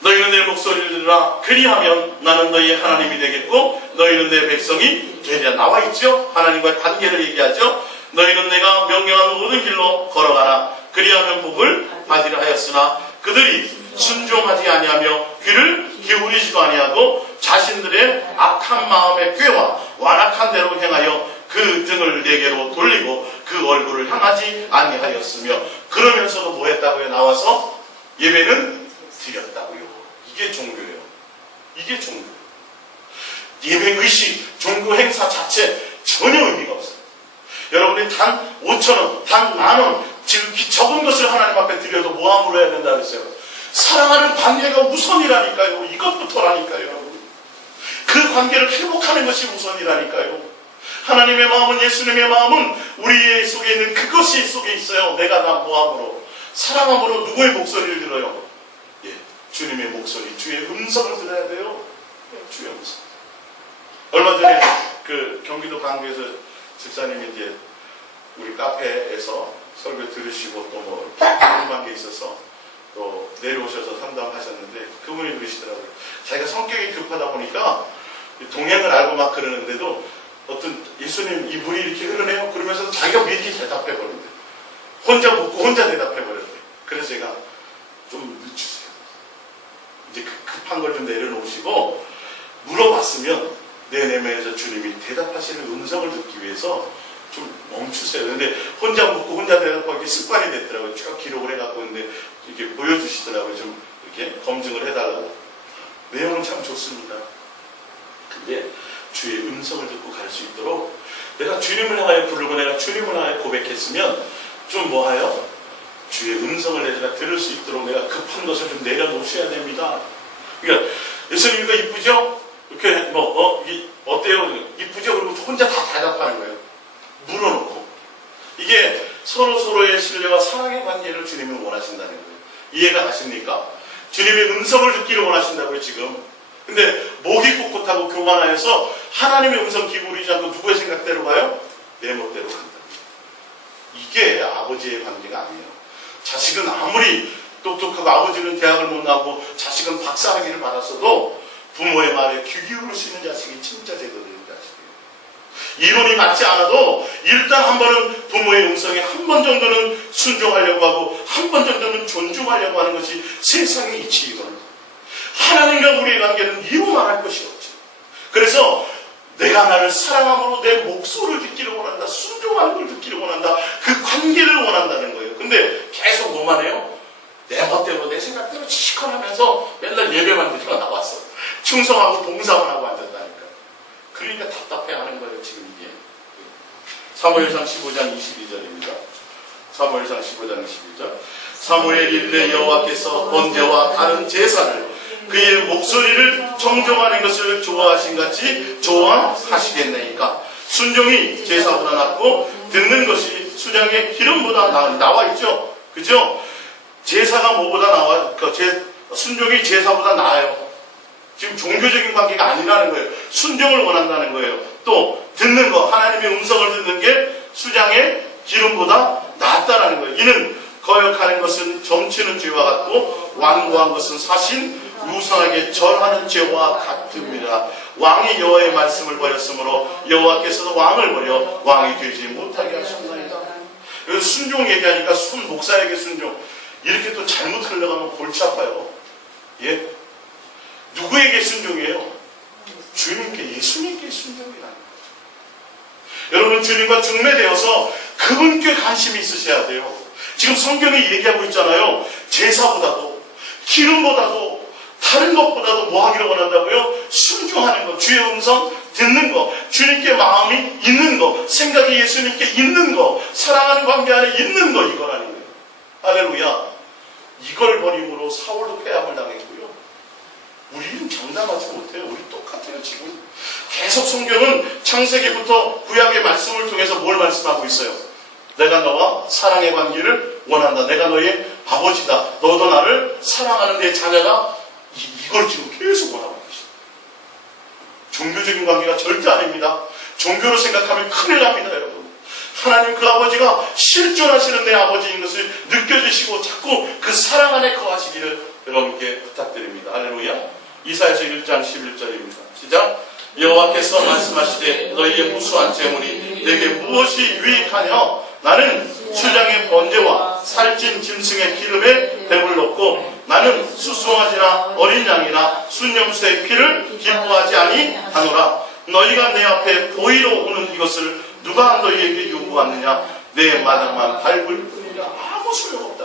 너희는 내 목소리를 들으라. 그리하면 나는 너희의 하나님이 되겠고 너희는 내 백성이 되리라. 나와 있죠? 하나님과의 관계를 얘기하죠. 너희는 내가 명령하는 모든 길로 걸어가라. 그리하면 복을 받으라 하였으나 그들이 순종하지 아니하며 귀를 기울이지도 아니하고 자신들의 악한 마음의 꾀와 완악한 대로 행하여 그 등을 내게로 돌리고 그 얼굴을 향하지 아니하였으며 그러면서도 뭐 했다고요? 나와서 예배는 드렸다고요. 이게 종교예요. 이게 종교예요. 예배 의식, 종교 행사 자체 전혀 의미가 없어요. 여러분이 단 5,000원, 단 10,000원, 지금 적은 것을 하나님 앞에 드려도 모함으로 해야 된다 그랬어요. 사랑하는 관계가 우선이라니까요. 이것부터라니까요, 여러분. 그 관계를 회복하는 것이 우선이라니까요. 하나님의 마음은, 예수님의 마음은 우리 속에 있는 그것이 속에 있어요. 내가 다 모함으로, 사랑함으로 누구의 목소리를 들어요? 예, 주님의 목소리, 주의 음성을 들어야 돼요. 예, 주의 음성. 얼마 전에 그 경기도 강주에서 집사님이 이제 우리 카페에서 설교 들으시고 또 뭐 궁금한 게 있어서 또 내려오셔서 상담하셨는데 그분이 그러시더라고요. 자기가 성격이 급하다 보니까 동행을 알고 막 그러는데도 어떤 예수님 이 물이 이렇게 흐르네요. 그러면서 자기가 미리 대답해 버린대. 혼자 묻고 혼자 대답해 버렸대. 그래서 제가 좀 늦추세요. 이제 급한 걸 좀 내려놓으시고 물어봤으면 내 내면에서 주님이 대답하시는 음성을 듣기 위해서 좀 멈추세요. 근데 혼자 묻고 혼자 대답하고 이게 습관이 됐더라고요. 쭉 기록을 해갖고 있는데 이렇게 보여주시더라고요. 좀 이렇게 검증을 해달라고. 내용은 참 좋습니다. 근데 주의 음성을 듣고 갈 수 있도록 내가 주님을 향하여 부르고 내가 주님을 향하여 고백했으면 좀 뭐하여? 주의 음성을 내가 들을 수 있도록 내가 급한 것을 좀 내려놓으셔야 됩니다. 그러니까 예수님이가 이쁘죠? 이렇게 어때요? 이쁘죠? 그리고 혼자 다 대답하는 거예요. 물어놓고. 이게 서로의 신뢰와 사랑의 관계를 주님이 원하신다는 거예요. 이해가 가십니까? 주님의 음성을 듣기를 원하신다고요, 지금. 근데 목이 꼿꼿하고 교만하여서 하나님의 음성 기울이지 않고 누구의 생각대로 가요? 내 멋대로 간다. 이게 아버지의 관계가 아니에요. 자식은 아무리 똑똑하고 아버지는 대학을 못 나오고 자식은 박사학위를 받았어도 부모의 말에 귀 기울일 수 있는 자식이 진짜 제대로 된 자식이에요. 이론이 맞지 않아도 일단 한 번은 부모의 음성에 한 번 정도는 순종하려고 하고 한 번 정도는 존중하려고 하는 것이 세상의 이치이거든요. 하나님과 우리의 관계는 이루 말할 것이 없죠. 그래서 내가 나를 사랑함으로 내 목소리를 듣기를 원한다. 순종하는 걸 듣기를 원한다. 그 관계를 원한다는 거예요. 근데 계속 뭐만 해요? 내 멋대로 내 생각대로 치권하면서 맨날 예배만 드리고 나왔어. 충성하고 봉사만 하고 앉았다니까. 그러니까 답답해하는 거예요. 지금 이게. 사무엘상 15장 22절입니다. 사무엘상 15장 22절. 사무엘이 이르되 여호와께서 번제와 다른 제사를 그의 목소리를 정정하는 것을 좋아하신 같이 좋아하시겠나이까. 순종이 제사보다 낫고 듣는 것이 수장의 기름보다 나와 있죠. 그죠? 제사가 뭐보다 순종이 제사보다 나아요. 지금 종교적인 관계가 아니라는 거예요. 순종을 원한다는 거예요. 또 듣는 거, 하나님의 음성을 듣는 게 수장의 기름보다 낫다라는 거예요. 이는 거역하는 것은 점치는 죄와 같고 완고한 것은 사신 우상하게 절하는 죄와 같습니다. 왕이 여호와의 말씀을 버렸으므로 여호와께서도 왕을 버려 왕이 되지 못하게 하셨나이다. 순종 얘기하니까 목사에게 순종. 이렇게 또 잘못 흘러가면 골치 아파요. 예? 누구에게 순종이에요? 주님께, 예수님께 순종이라는 거죠. 여러분, 주님과 중매되어서 그분께 관심이 있으셔야 돼요. 지금 성경이 얘기하고 있잖아요. 제사보다도 기름보다도 다른 것보다도 뭐 하기를 원한다고요? 순종하는 거, 주의 음성 듣는 거, 주님께 마음이 있는 거, 생각이 예수님께 있는 거, 사랑하는 관계 안에 있는 거, 이거라는 거예요. 할렐루야. 이걸 버림으로 사울도 패함을 당했고요. 우리는 장담하지 못해요. 우리 똑같아요. 지금 계속 성경은 창세기부터 구약의 말씀을 통해서 뭘 말씀하고 있어요? 내가 너와 사랑의 관계를 원한다. 내가 너의 아버지다. 너도 나를 사랑하는 내 자녀다. 이걸 지금 계속 원하고 계십니다. 종교적인 관계가 절대 아닙니다. 종교로 생각하면 큰일 납니다, 여러분. 하나님 그 아버지가 실존하시는 내 아버지인 것을 느껴주시고 자꾸 그 사랑 안에 거하시기를 여러분께 부탁드립니다. 할렐루야. 이사야서 1장 11절입니다. 시작. 여호와께서 말씀하시되 너희의 무수한 재물이 내게 무엇이 유익하냐? 나는 수장의 번제와 살찐 짐승의 기름에 배불렀고 나는 수송아지나 어린 양이나 순염소의 피를 기뻐하지 아니하노라. 너희가 내 앞에 보이러 오는 이것을 누가 너희에게 요구하느냐? 내 마당만 밟을 뿐이라. 아무 소용없다.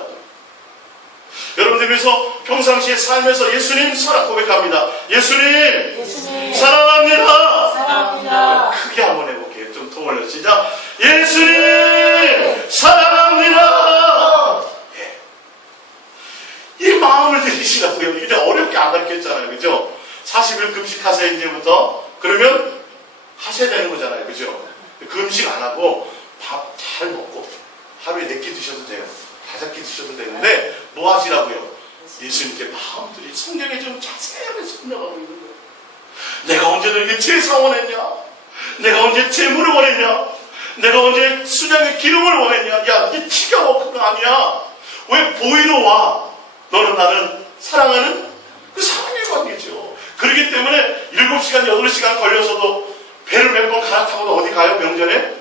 여러분들 그래서 평상시에 삶에서 예수님 사랑 고백합니다. 예수님 사랑합니다. 사랑합니다. 크게 한번 해볼게요. 좀 더 올려. 시작. 예수님 사랑합니다. 이 마음을 들이시라고요. 이제 어렵게 안 가르쳤잖아요. 그죠? 40일 금식하세요 이제부터. 그러면 하셔야 되는 거잖아요. 그죠? 금식 안 하고 밥 잘 먹고 하루에 4끼 드셔도 돼요. 5끼 드셔도 되는데 뭐 하시라고요? 예수님께 마음들이 성경에 좀 자세하게 설명하고 있는 거예요. 내가 언제 너에게 제사 원했냐? 내가 언제 재물을 원했냐? 내가 언제 수장의 기름을 원했냐? 야, 네 지겨워. 그거 아니야. 왜 보이러 와? 너는 나는 사랑하는 그 사랑의 관계죠. 그렇기 때문에 7시간, 8시간 걸려서도 배를 몇 번 갈아타고도 어디 가요? 명절에?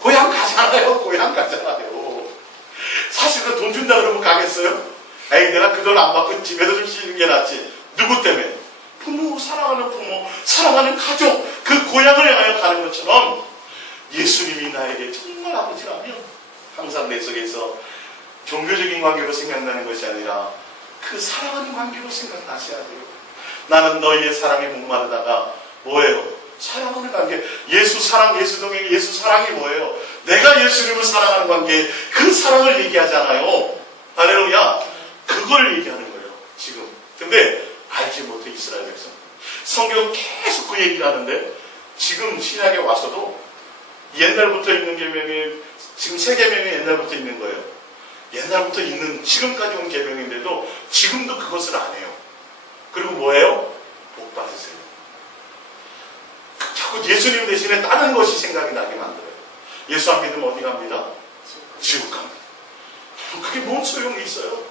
고향 가잖아요. 고향 가잖아요. 사실 그 돈 준다 그러면 가겠어요? 에이, 내가 그 돈 안 받고 집에서 좀 쉬는 게 낫지. 누구 때문에? 부모, 사랑하는 가족, 그 고향을 향하여 가는 것처럼 예수님이 나에게 정말 아버지라면 항상 내 속에서 종교적인 관계로 생각나는 것이 아니라 그 사랑하는 관계로 생각나셔야 돼요. 나는 너희의 사랑에 목마르다가 뭐예요? 사랑하는 관계. 예수 사랑, 예수 동행, 예수 사랑이 뭐예요? 내가 예수님을 사랑하는 관계, 그 사랑을 얘기하잖아요. 할렐루야. 그걸 얘기하는 거예요. 지금. 근데 알지 못해 이스라엘 백성. 성경 계속 그 얘기를 하는데 지금 신약에 와서도 옛날부터 있는 계명이 지금 새 계명이 옛날부터 있는 거예요. 옛날부터 있는 지금까지 온 계명인데도 지금도 그것을 안 해요. 그리고 뭐예요? 복 받으세요. 자꾸 예수님 대신에 다른 것이 생각이 나게 만들어요. 예수 안 믿으면 어디 갑니다? 지옥 갑니다. 그게 뭔 소용이 있어요?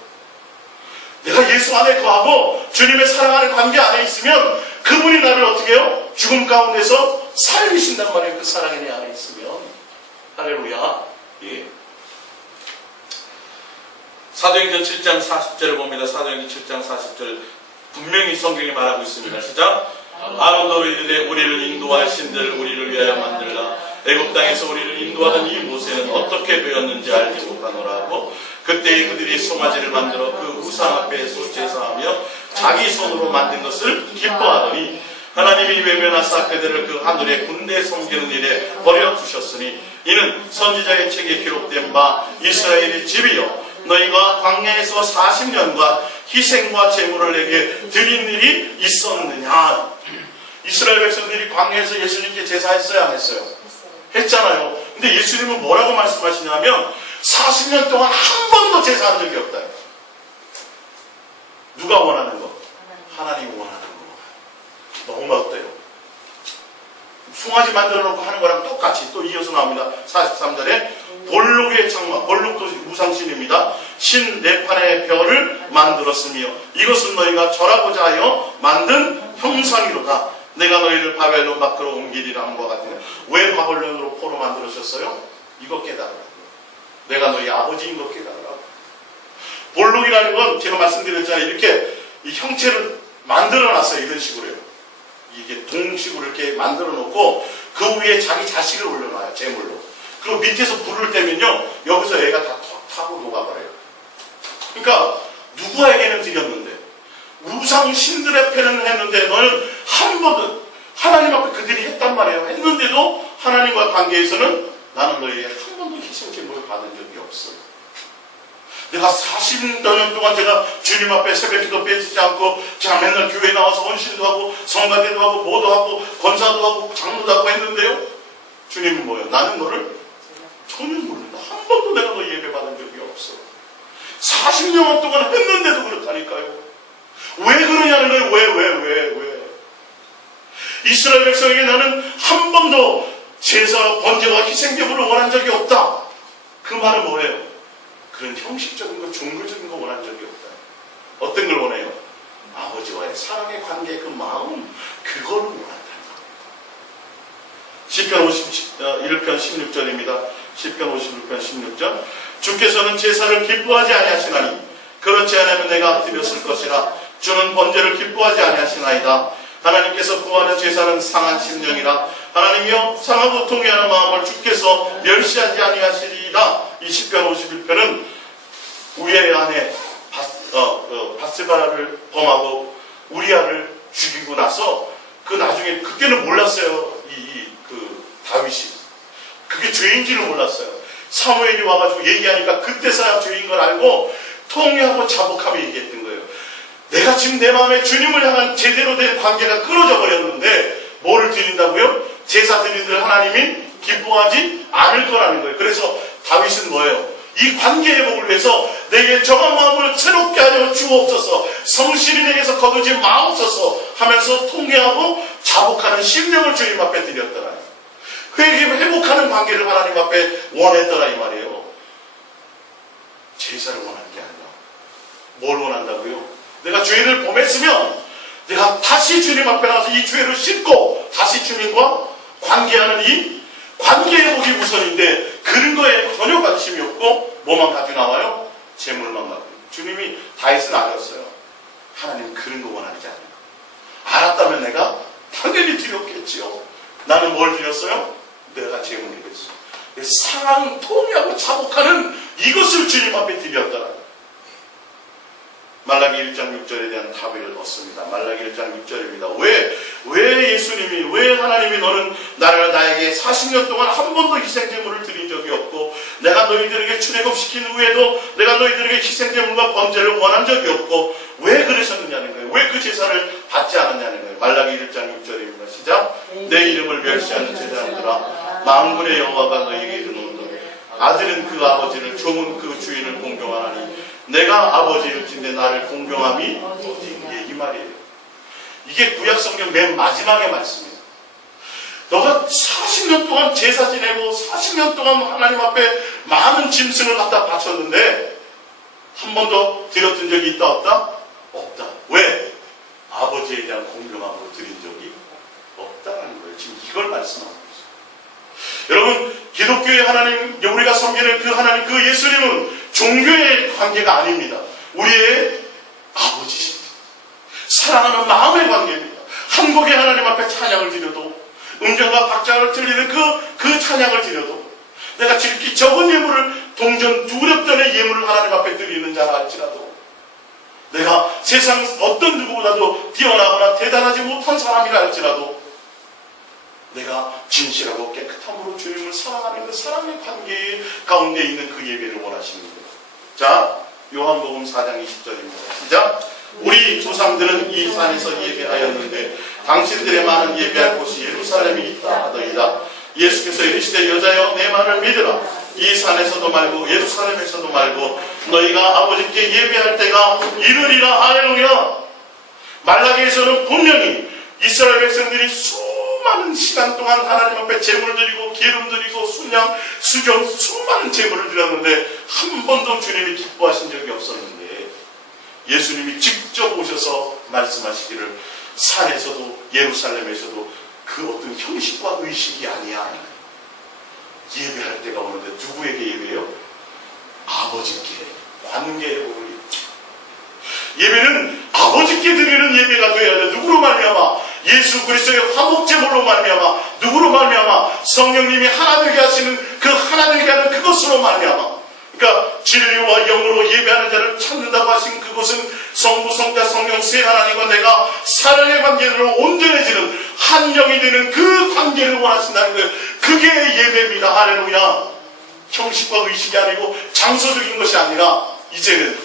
내가 예수 안에 거하고 주님의 사랑하는 관계 안에 있으면 그분이 나를 어떻게 해요? 죽음 가운데서 살리신단 말이에요. 그 사랑이 내 안에 있으면. 할렐루야. 예. 사도행전 7장 40절을 봅니다. 사도행전 7장 40절 분명히 성경이 말하고 있습니다. 시작. 아론도 이르되 우리를 인도하신들 우리를 위하여 만들라. 애굽 땅에서 우리를 인도하던 이 모세는 어떻게 되었는지 알지 못하노라 하고 그때에 그들이 송아지를 만들어 그 우상 앞에서 제사하며 자기 손으로 만든 것을 기뻐하더니 하나님이 외면하사 그들을 그 하늘의 군대 섬기는 일에 버려 두셨으니 이는 선지자의 책에 기록된 바 이스라엘의 집이여 너희가 광야에서 40년간 희생과 제물을 내게 드린 일이 있었느냐. 이스라엘 백성들이 광야에서 예수님께 제사했어요 안 했어요? 했잖아요. 근데 예수님은 뭐라고 말씀하시냐면 40년 동안 한 번도 제사한 적이 없다. 누가 원하는 거? 하나님이 원하는 거. 너무 멋대요. 송아지 만들어 놓고 하는 거랑 똑같이 또 이어서 나옵니다. 43절에 볼록의 장막, 볼록도 우상신입니다. 신 네 판의 별을 만들었으며 이것은 너희가 절하고자 하여 만든 형상이로다. 내가 너희를 바벨론 밖으로 옮기리라 함과 같으니 왜 바벨론으로 포로 만들어졌어요? 이거 깨달으라고. 내가 너희 아버지인 거 깨달으라고. 볼록이라는 건 제가 말씀드렸잖아요. 이렇게 이 형체를 만들어놨어요. 이런 식으로요. 이게 동식으로 이렇게 만들어 놓고 그 위에 자기 자식을 올려놔요. 제물로. 그리고 밑에서 불을 떼면요, 여기서 애가 다 타고 녹아버려요. 그러니까 누구에게는 드렸는데, 우상 신들 앞에는 했는데, 너는 한 번도 하나님 앞에 그들이 했단 말이에요. 했는데도 하나님과 관계에서는 나는 너희에게 한 번도 희생제물을 받은 적이 없어요. 내가 40여 년 동안 제가 주님 앞에 새벽기도 빼지지 않고 제가 맨날 교회 나와서 헌신도 하고 성가대도 하고 뭐도 하고 권사도 하고 장로도 하고 했는데요, 주님은 뭐예요? 나는 너를 전혀 모른다. 한 번도 내가 너 예배 받은 적이 없어. 40년 동안 했는데도 그렇다니까요. 왜 그러냐는 거예요. 왜? 이스라엘 백성에게 나는 한 번도 제사, 번제와 희생제물을 원한 적이 없다. 그 말은 뭐예요? 그런 형식적인 거, 종교적인 거 원한 적이 없다. 어떤 걸 원해요? 아버지와의 사랑의 관계, 그 마음, 그걸 원한다. 시편 51편 16절입니다. 시편 51편 16절. 주께서는 제사를 기뻐하지 아니하시나니 그렇지 않으면 내가 드렸을 것이라. 주는 번제를 기뻐하지 아니하시나이다. 하나님께서 구하는 제사는 상한 심령이라. 하나님이여 상하고 통회하는 마음을 주께서 멸시하지 아니하시리이다. 이 시편 51편은 우리의 아내 바스바를 범하고 우리아를 죽이고 나서 그 나중에 그때는 몰랐어요. 그 다윗이 그게 죄인지를 몰랐어요. 사무엘이 와가지고 얘기하니까 그때서야 죄인 걸 알고 통회하고 자복하며 얘기했던 거예요. 내가 지금 내 마음에 주님을 향한 제대로 된 관계가 끊어져 버렸는데 뭐를 드린다고요? 제사 드리들 하나님이 기뻐하지 않을 거라는 거예요. 그래서 다윗은 뭐예요? 이 관계 회복을 위해서 내게 정한 마음을 새롭게 하여 주옵소서, 성실히 내게서 거두지 마옵소서 하면서 통회하고 자복하는 심령을 주님 앞에 드렸더라. 회복하는 관계를 하나님 앞에 원했더라 이 말이에요. 제사를 원하는 게 아니라 뭘 원한다고요? 내가 죄를 범했으면 내가 다시 주님 앞에 나와서 이 죄를 씻고 다시 주님과 관계하는 이 관계 회복이 우선인데 그런 거에 전혀 관심이 없고 뭐만 가지고 나와요? 재물만 가지고. 주님이 다윗은 알았어요. 하나님 그런 거 원하지 않아요. 알았다면 내가 당연히 드렸겠지요. 나는 뭘 드렸어요? 내가 재물을 드렸어요. 사랑, 통회하고 자복하는 이것을 주님 앞에 드렸더라. 말라기 1장 6절에 대한 답을 얻습니다. 말라기 1장 6절입니다. 왜 예수님이, 왜 하나님이 너는 나에게 40년 동안 한 번도 희생제물을 드린 적이 없고 내가 너희들에게 출애굽시킨 후에도 내가 너희들에게 희생제물과 번제를 원한 적이 없고 왜 그러셨느냐는 거예요. 왜 그 제사를 받지 않았냐는 거예요. 말라기 1장 6절입니다. 시작. 내 이름을 멸시하는 제사들아 만군의 여호와가 너희에게 이르노니 아들은 그 아버지를, 종은 그 주인을 공경하나니 내가 아버지일진데 나를 공경함이 어디에, 이 말이에요. 이게 구약성경 맨 마지막의 말씀이에요. 너가 40년 동안 제사 지내고 40년 동안 하나님 앞에 많은 짐승을 갖다 바쳤는데 한 번도 드렸던 적이 있다 없다? 없다. 왜? 아버지에 대한 공경함으로 드린 적이 없다는 거예요. 지금 이걸 말씀하고 있어요. 여러분, 기독교의 하나님, 우리가 섬기는 그 하나님, 그 예수님은 종교의 관계가 아닙니다. 우리의 아버지십니다. 사랑하는 마음의 관계입니다. 한국의 하나님 앞에 찬양을 드려도, 음정과 박자를 틀리는 그 찬양을 드려도, 내가 지극히 적은 예물을, 동전 두렵던의 예물을 하나님 앞에 드리는 자라 할지라도, 내가 세상 어떤 누구보다도 뛰어나거나 대단하지 못한 사람이라 할지라도, 내가 진실하고 깨끗함으로 주님을 사랑하는 그 사랑의 관계 가운데 있는 그 예배를 원하십니다. 자, 요한복음 4장 20절입니다. 시작. 우리 조상들은 이 산에서 예배하였는데 당신들의 많은 예배할 곳이 예루살렘이 있다 하더이다. 예수께서 이르시되 여자여 내 말을 믿으라. 이 산에서도 말고 예루살렘에서도 말고 너희가 아버지께 예배할 때가 이르리라. 할렐루야. 말라기에서는 분명히 이스라엘 백성들이 수많은 시간 동안 하나님 앞에 제물 드리고 기름 드리고 순양, 수경 수많은 제물을 드렸는데 한 번도 주님이 기뻐하신 적이 없었는데 예수님이 직접 오셔서 말씀하시기를 산에서도 예루살렘에서도 그 어떤 형식과 의식이 아니야. 예배할 때가 오는데 누구에게 예배해요? 아버지께 관계에 오르리. 예배는 아버지께 드리는 예배가 되어야 돼. 누구로 말미암아? 예수 그리스도의 화목제물로 말미암아 누구로 말미암아 성령님이 하나 되게 하시는 그 하나 되게 하는 그것으로 말미암아 그러니까 진리와 영으로 예배하는 자를 찾는다고 하신 그곳은 성부 성자 성령 세 하나님과 내가 사랑의 관계로 온전해지는 한 영이 되는 그 관계를 원하신다는 거예요. 그게 예배입니다. 할렐루야. 형식과 의식이 아니고 장소적인 것이 아니라 이제는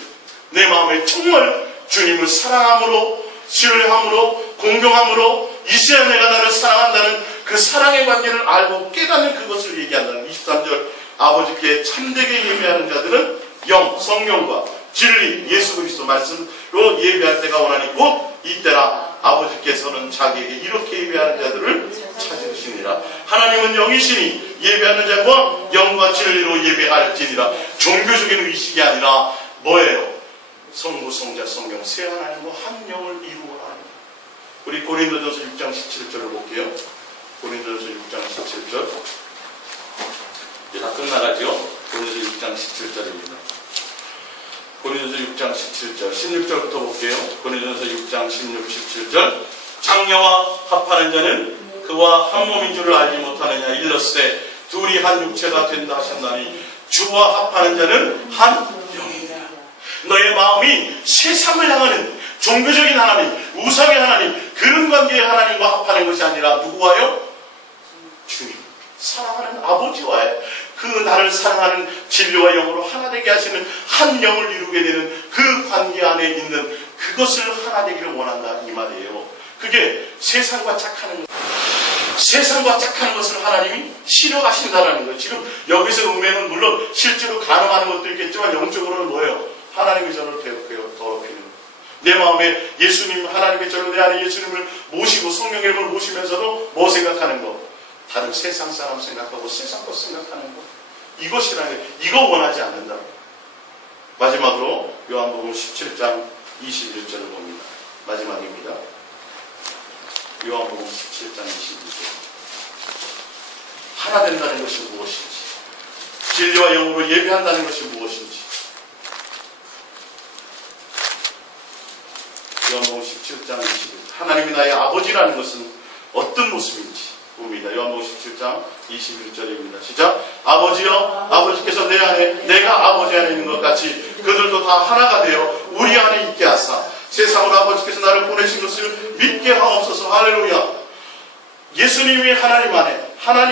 내 마음에 정말 주님을 사랑함으로 신뢰함으로 공경함으로 이제야 내가 나를 사랑한다는 그 사랑의 관계를 알고 깨닫는 그것을 얘기한다는 23절 아버지께 참되게 예배하는 자들은 영, 성령과 진리, 예수 그리스도 말씀으로 예배할 때가 원하니 곧 이때라 아버지께서는 자기에게 이렇게 예배하는 자들을 찾으시니라. 하나님은 영이시니 예배하는 자와 영과 진리로 예배할지니라. 종교적인 의식이 아니라 뭐예요? 성부, 성자, 성령 세 하나님과 한 영을 이루어라. 우리 고린도전서 6장 17절을 볼게요. 고린도전서 6장 17절 이제 다 끝나가죠. 고린도전서 6장 17절입니다. 고린도전서 6장 17절 16절부터 볼게요. 고린도전서 6장 16, 17절 창녀와 합하는 자는 그와 한 몸인 줄을 알지 못하느냐 일렀으되 둘이 한 육체가 된다 하셨나니 주와 합하는 자는 한 영이니라. 너의 마음이 세상을 향하는 종교적인 하나님, 우상의 하나님 그런 관계의 하나님과 합하는 것이 아니라 누구와요? 주님, 사랑하는 아버지와의 그 나를 사랑하는 진리와 영으로 하나 되게 하시는 한 영을 이루게 되는 그 관계 안에 있는 그것을 하나 되기를 원한다 이 말이에요. 그게 세상과 짝하는 것. 세상과 짝하는 것을 하나님이 싫어하신다는 거예요. 지금 여기서 음행은 물론 실제로 가능한 것도 있겠지만 영적으로는 뭐예요? 하나님의 전을 더럽히는 내 마음에 예수님 하나님의 전을 내 안에 예수님을 모시고 성령의 이름을 모시면서도 뭐 생각하는 거? 다른 세상 사람 생각하고 세상 것 생각하는 것. 이것이라는 게 이거 원하지 않는다. 마지막으로 요한복음 17장 21절을 봅니다. 마지막입니다. 요한복음 17장 21절. 하나 된다는 것이 무엇인지, 진리와 영으로 예배한다는 것이 무엇인지. 요한복음 17장 21절. 하나님이 나의 아버지라는 것은 어떤 모습인지 봅니다. 요한복음 17장 21절입니다. 시작. 아버지여, 아버지께서 내 안에 내가 아버지 안에 있는 것 같이 그들도 다 하나가 되어 우리 안에 있게 하사 세상으로 아버지께서 나를 보내신 것을 믿게 하옵소서. 할렐루야. 예수님이 하나님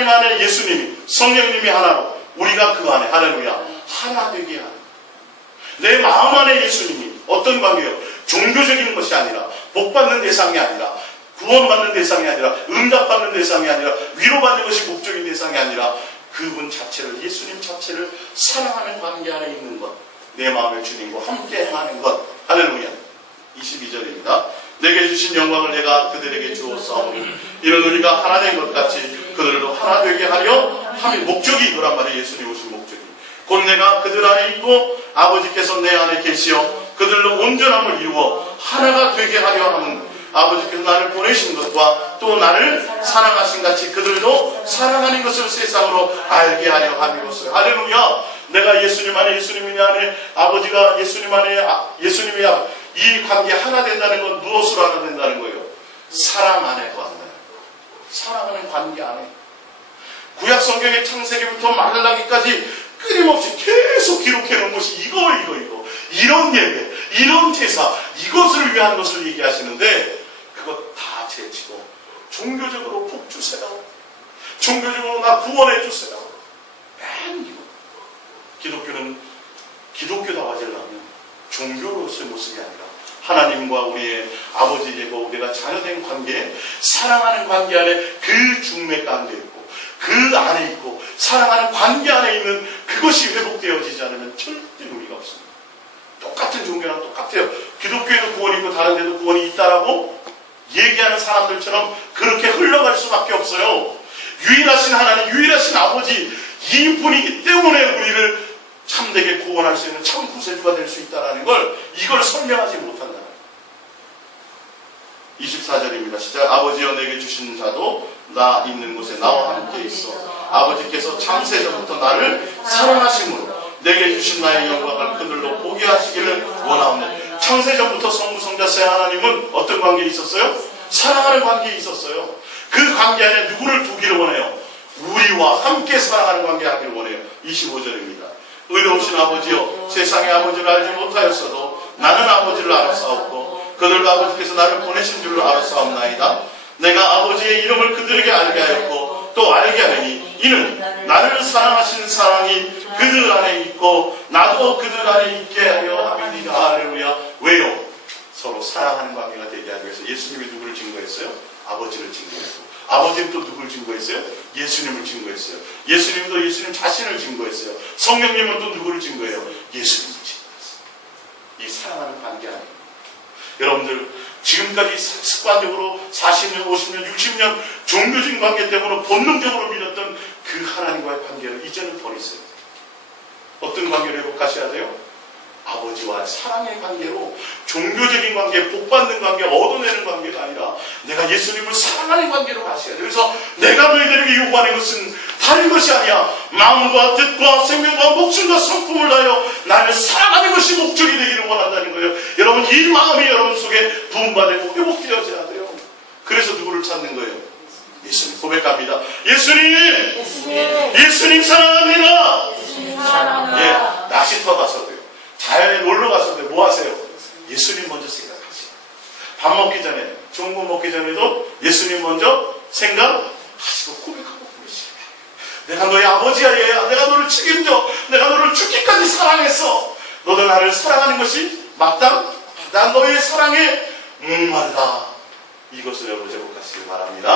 안에 예수님이 성령님이 하나로 우리가 그 안에 할렐루야 하나 되게 하는 내 마음 안에 예수님이 어떤 관계요? 종교적인 것이 아니라 복받는 대상이 아니라 구원받는 대상이 아니라 응답받는 대상이 아니라 위로받는 것이 목적인 대상이 아니라 그분 자체를 예수님 자체를 사랑하는 관계 안에 있는 것 내 마음의 주님과 함께 행하는 것 할렐루야. 22절입니다. 내게 주신 영광을 내가 그들에게 주었사오니 이는 우리가 하나 된 것 같이 그들도 하나 되게 하려 함의 목적이 이거란 말이에요. 예수님 오신 목적이 곧 내가 그들 안에 있고 아버지께서 내 안에 계시어 그들로 온전함을 이루어 하나가 되게 하려 하는 아버지께서 나를 보내신 것과 또 나를 사랑하신 같이 그들도 사랑하는 것을 세상으로 알게 하려 함이로소요. 할렐루야. 내가 예수님 안에 예수님 안에 아버지가 예수님 안에 예수님이 이 관계 하나 된다는 건 무엇으로 하나 된다는 거예요? 사랑 안에 거한다는 거예요. 사랑하는 관계 안에. 구약 성경의 창세기부터 말라기까지 끊임없이 계속 기록해 놓은 것이 이거 이런 예배, 이런 제사 이것을 위한 것을 얘기하시는데 그것 다 제치고 종교적으로 복 주세요. 종교적으로 나 구원해 주세요. 맨 이거. 기독교는 기독교다워지려면 종교로서의 모습이 아니라 하나님과 우리의 아버지이고 우리가 자녀된 관계, 사랑하는 관계 안에 그 중매 가운데 있고 그 안에 있고 사랑하는 관계 안에 있는 그것이 회복되어지지 않으면 절대 의미가 없습니다. 똑같은 종교랑 똑같아요. 기독교에도 구원이 있고 다른 데도 구원이 있다라고 얘기하는 사람들처럼 그렇게 흘러갈 수밖에 없어요. 유일하신 하나님, 유일하신 아버지 이분이기 때문에 우리를 참되게 구원할 수 있는 참 구세주가 될 수 있다는 걸 이걸 설명하지 못한다. 24절입니다. 시작. 아버지여 내게 주신 자도 나 있는 곳에 나와 함께 있어 아버지께서 창세전부터 나를 사랑하심으로 내게 주신 나의 영광을 그들로 보게 하시기를 원하오니. 창세전부터 성부 성자 세 하나님은 어떤 관계에 있었어요? 사랑하는 관계에 있었어요. 그 관계 안에 누구를 두기를 원해요? 우리와 함께 사랑하는 관계 하기를 원해요. 25절입니다. 의로우신 아버지여, 세상의 아버지를 알지 못하였어도 나는 아버지를 알았사옵고 그들과 아버지께서 나를 보내신 줄로 알았사옵나이다. 내가 아버지의 이름을 그들에게 알게 하였고 또 알게 하리니 이는 나를 사랑하시는 사랑이 그들 안에 있고 나도 그들 안에 있게 하려 함이니라. 할렐루야. 왜요? 서로 사랑하는 관계가 되게 하기 위해서 예수님이 누구를 증거했어요? 아버지를 증거했고, 아버지는 또 누구를 증거했어요? 예수님을 증거했어요. 예수님도 예수님 자신을 증거했어요. 성령님은 또 누구를 증거해요? 예수님을 증거했어요. 이 사랑하는 관계 아닙니다. 여러분들 지금까지 습관적으로 40년, 50년, 60년 종교적인 관계 때문에 본능적으로 믿었던 그 하나님과의 관계를 이제는 버리세요. 어떤 관계를 회복하셔야 돼요? 아버지와 사랑의 관계로, 종교적인 관계, 복받는 관계, 얻어내는 관계가 아니라 내가 예수님을 사랑하는 관계로 가셔야 돼요. 그래서 내가 너희들에게 요구하는 것은 다른 것이 아니야. 마음과 뜻과 생명과 목숨과 성품을 다하여 나를 사랑하는 것이 목적이 되기를 원한다는 거예요. 여러분, 이 마음이 여러분 속에 부음받고 회복되어져야 돼요. 그래서 누구를 찾는 거예요? 예수님 고백합니다. 예수님 사랑합니다. 예, 낚시터 가서도요, 자연에 놀러 가서도 뭐 하세요? 예수님 먼저 생각하세요. 밥 먹기 전에, 좋은 거 먹기 전에도 예수님 먼저 생각하시고 고백하고 그러시죠. 내가 너의 아버지야, 얘야. 내가 너를 책임져. 내가 너를 죽기까지 사랑했어. 너도 나를 사랑하는 것이 마땅하다. 너의 사랑에 목말라. 이것을 여러분 회복하시기 바랍니다.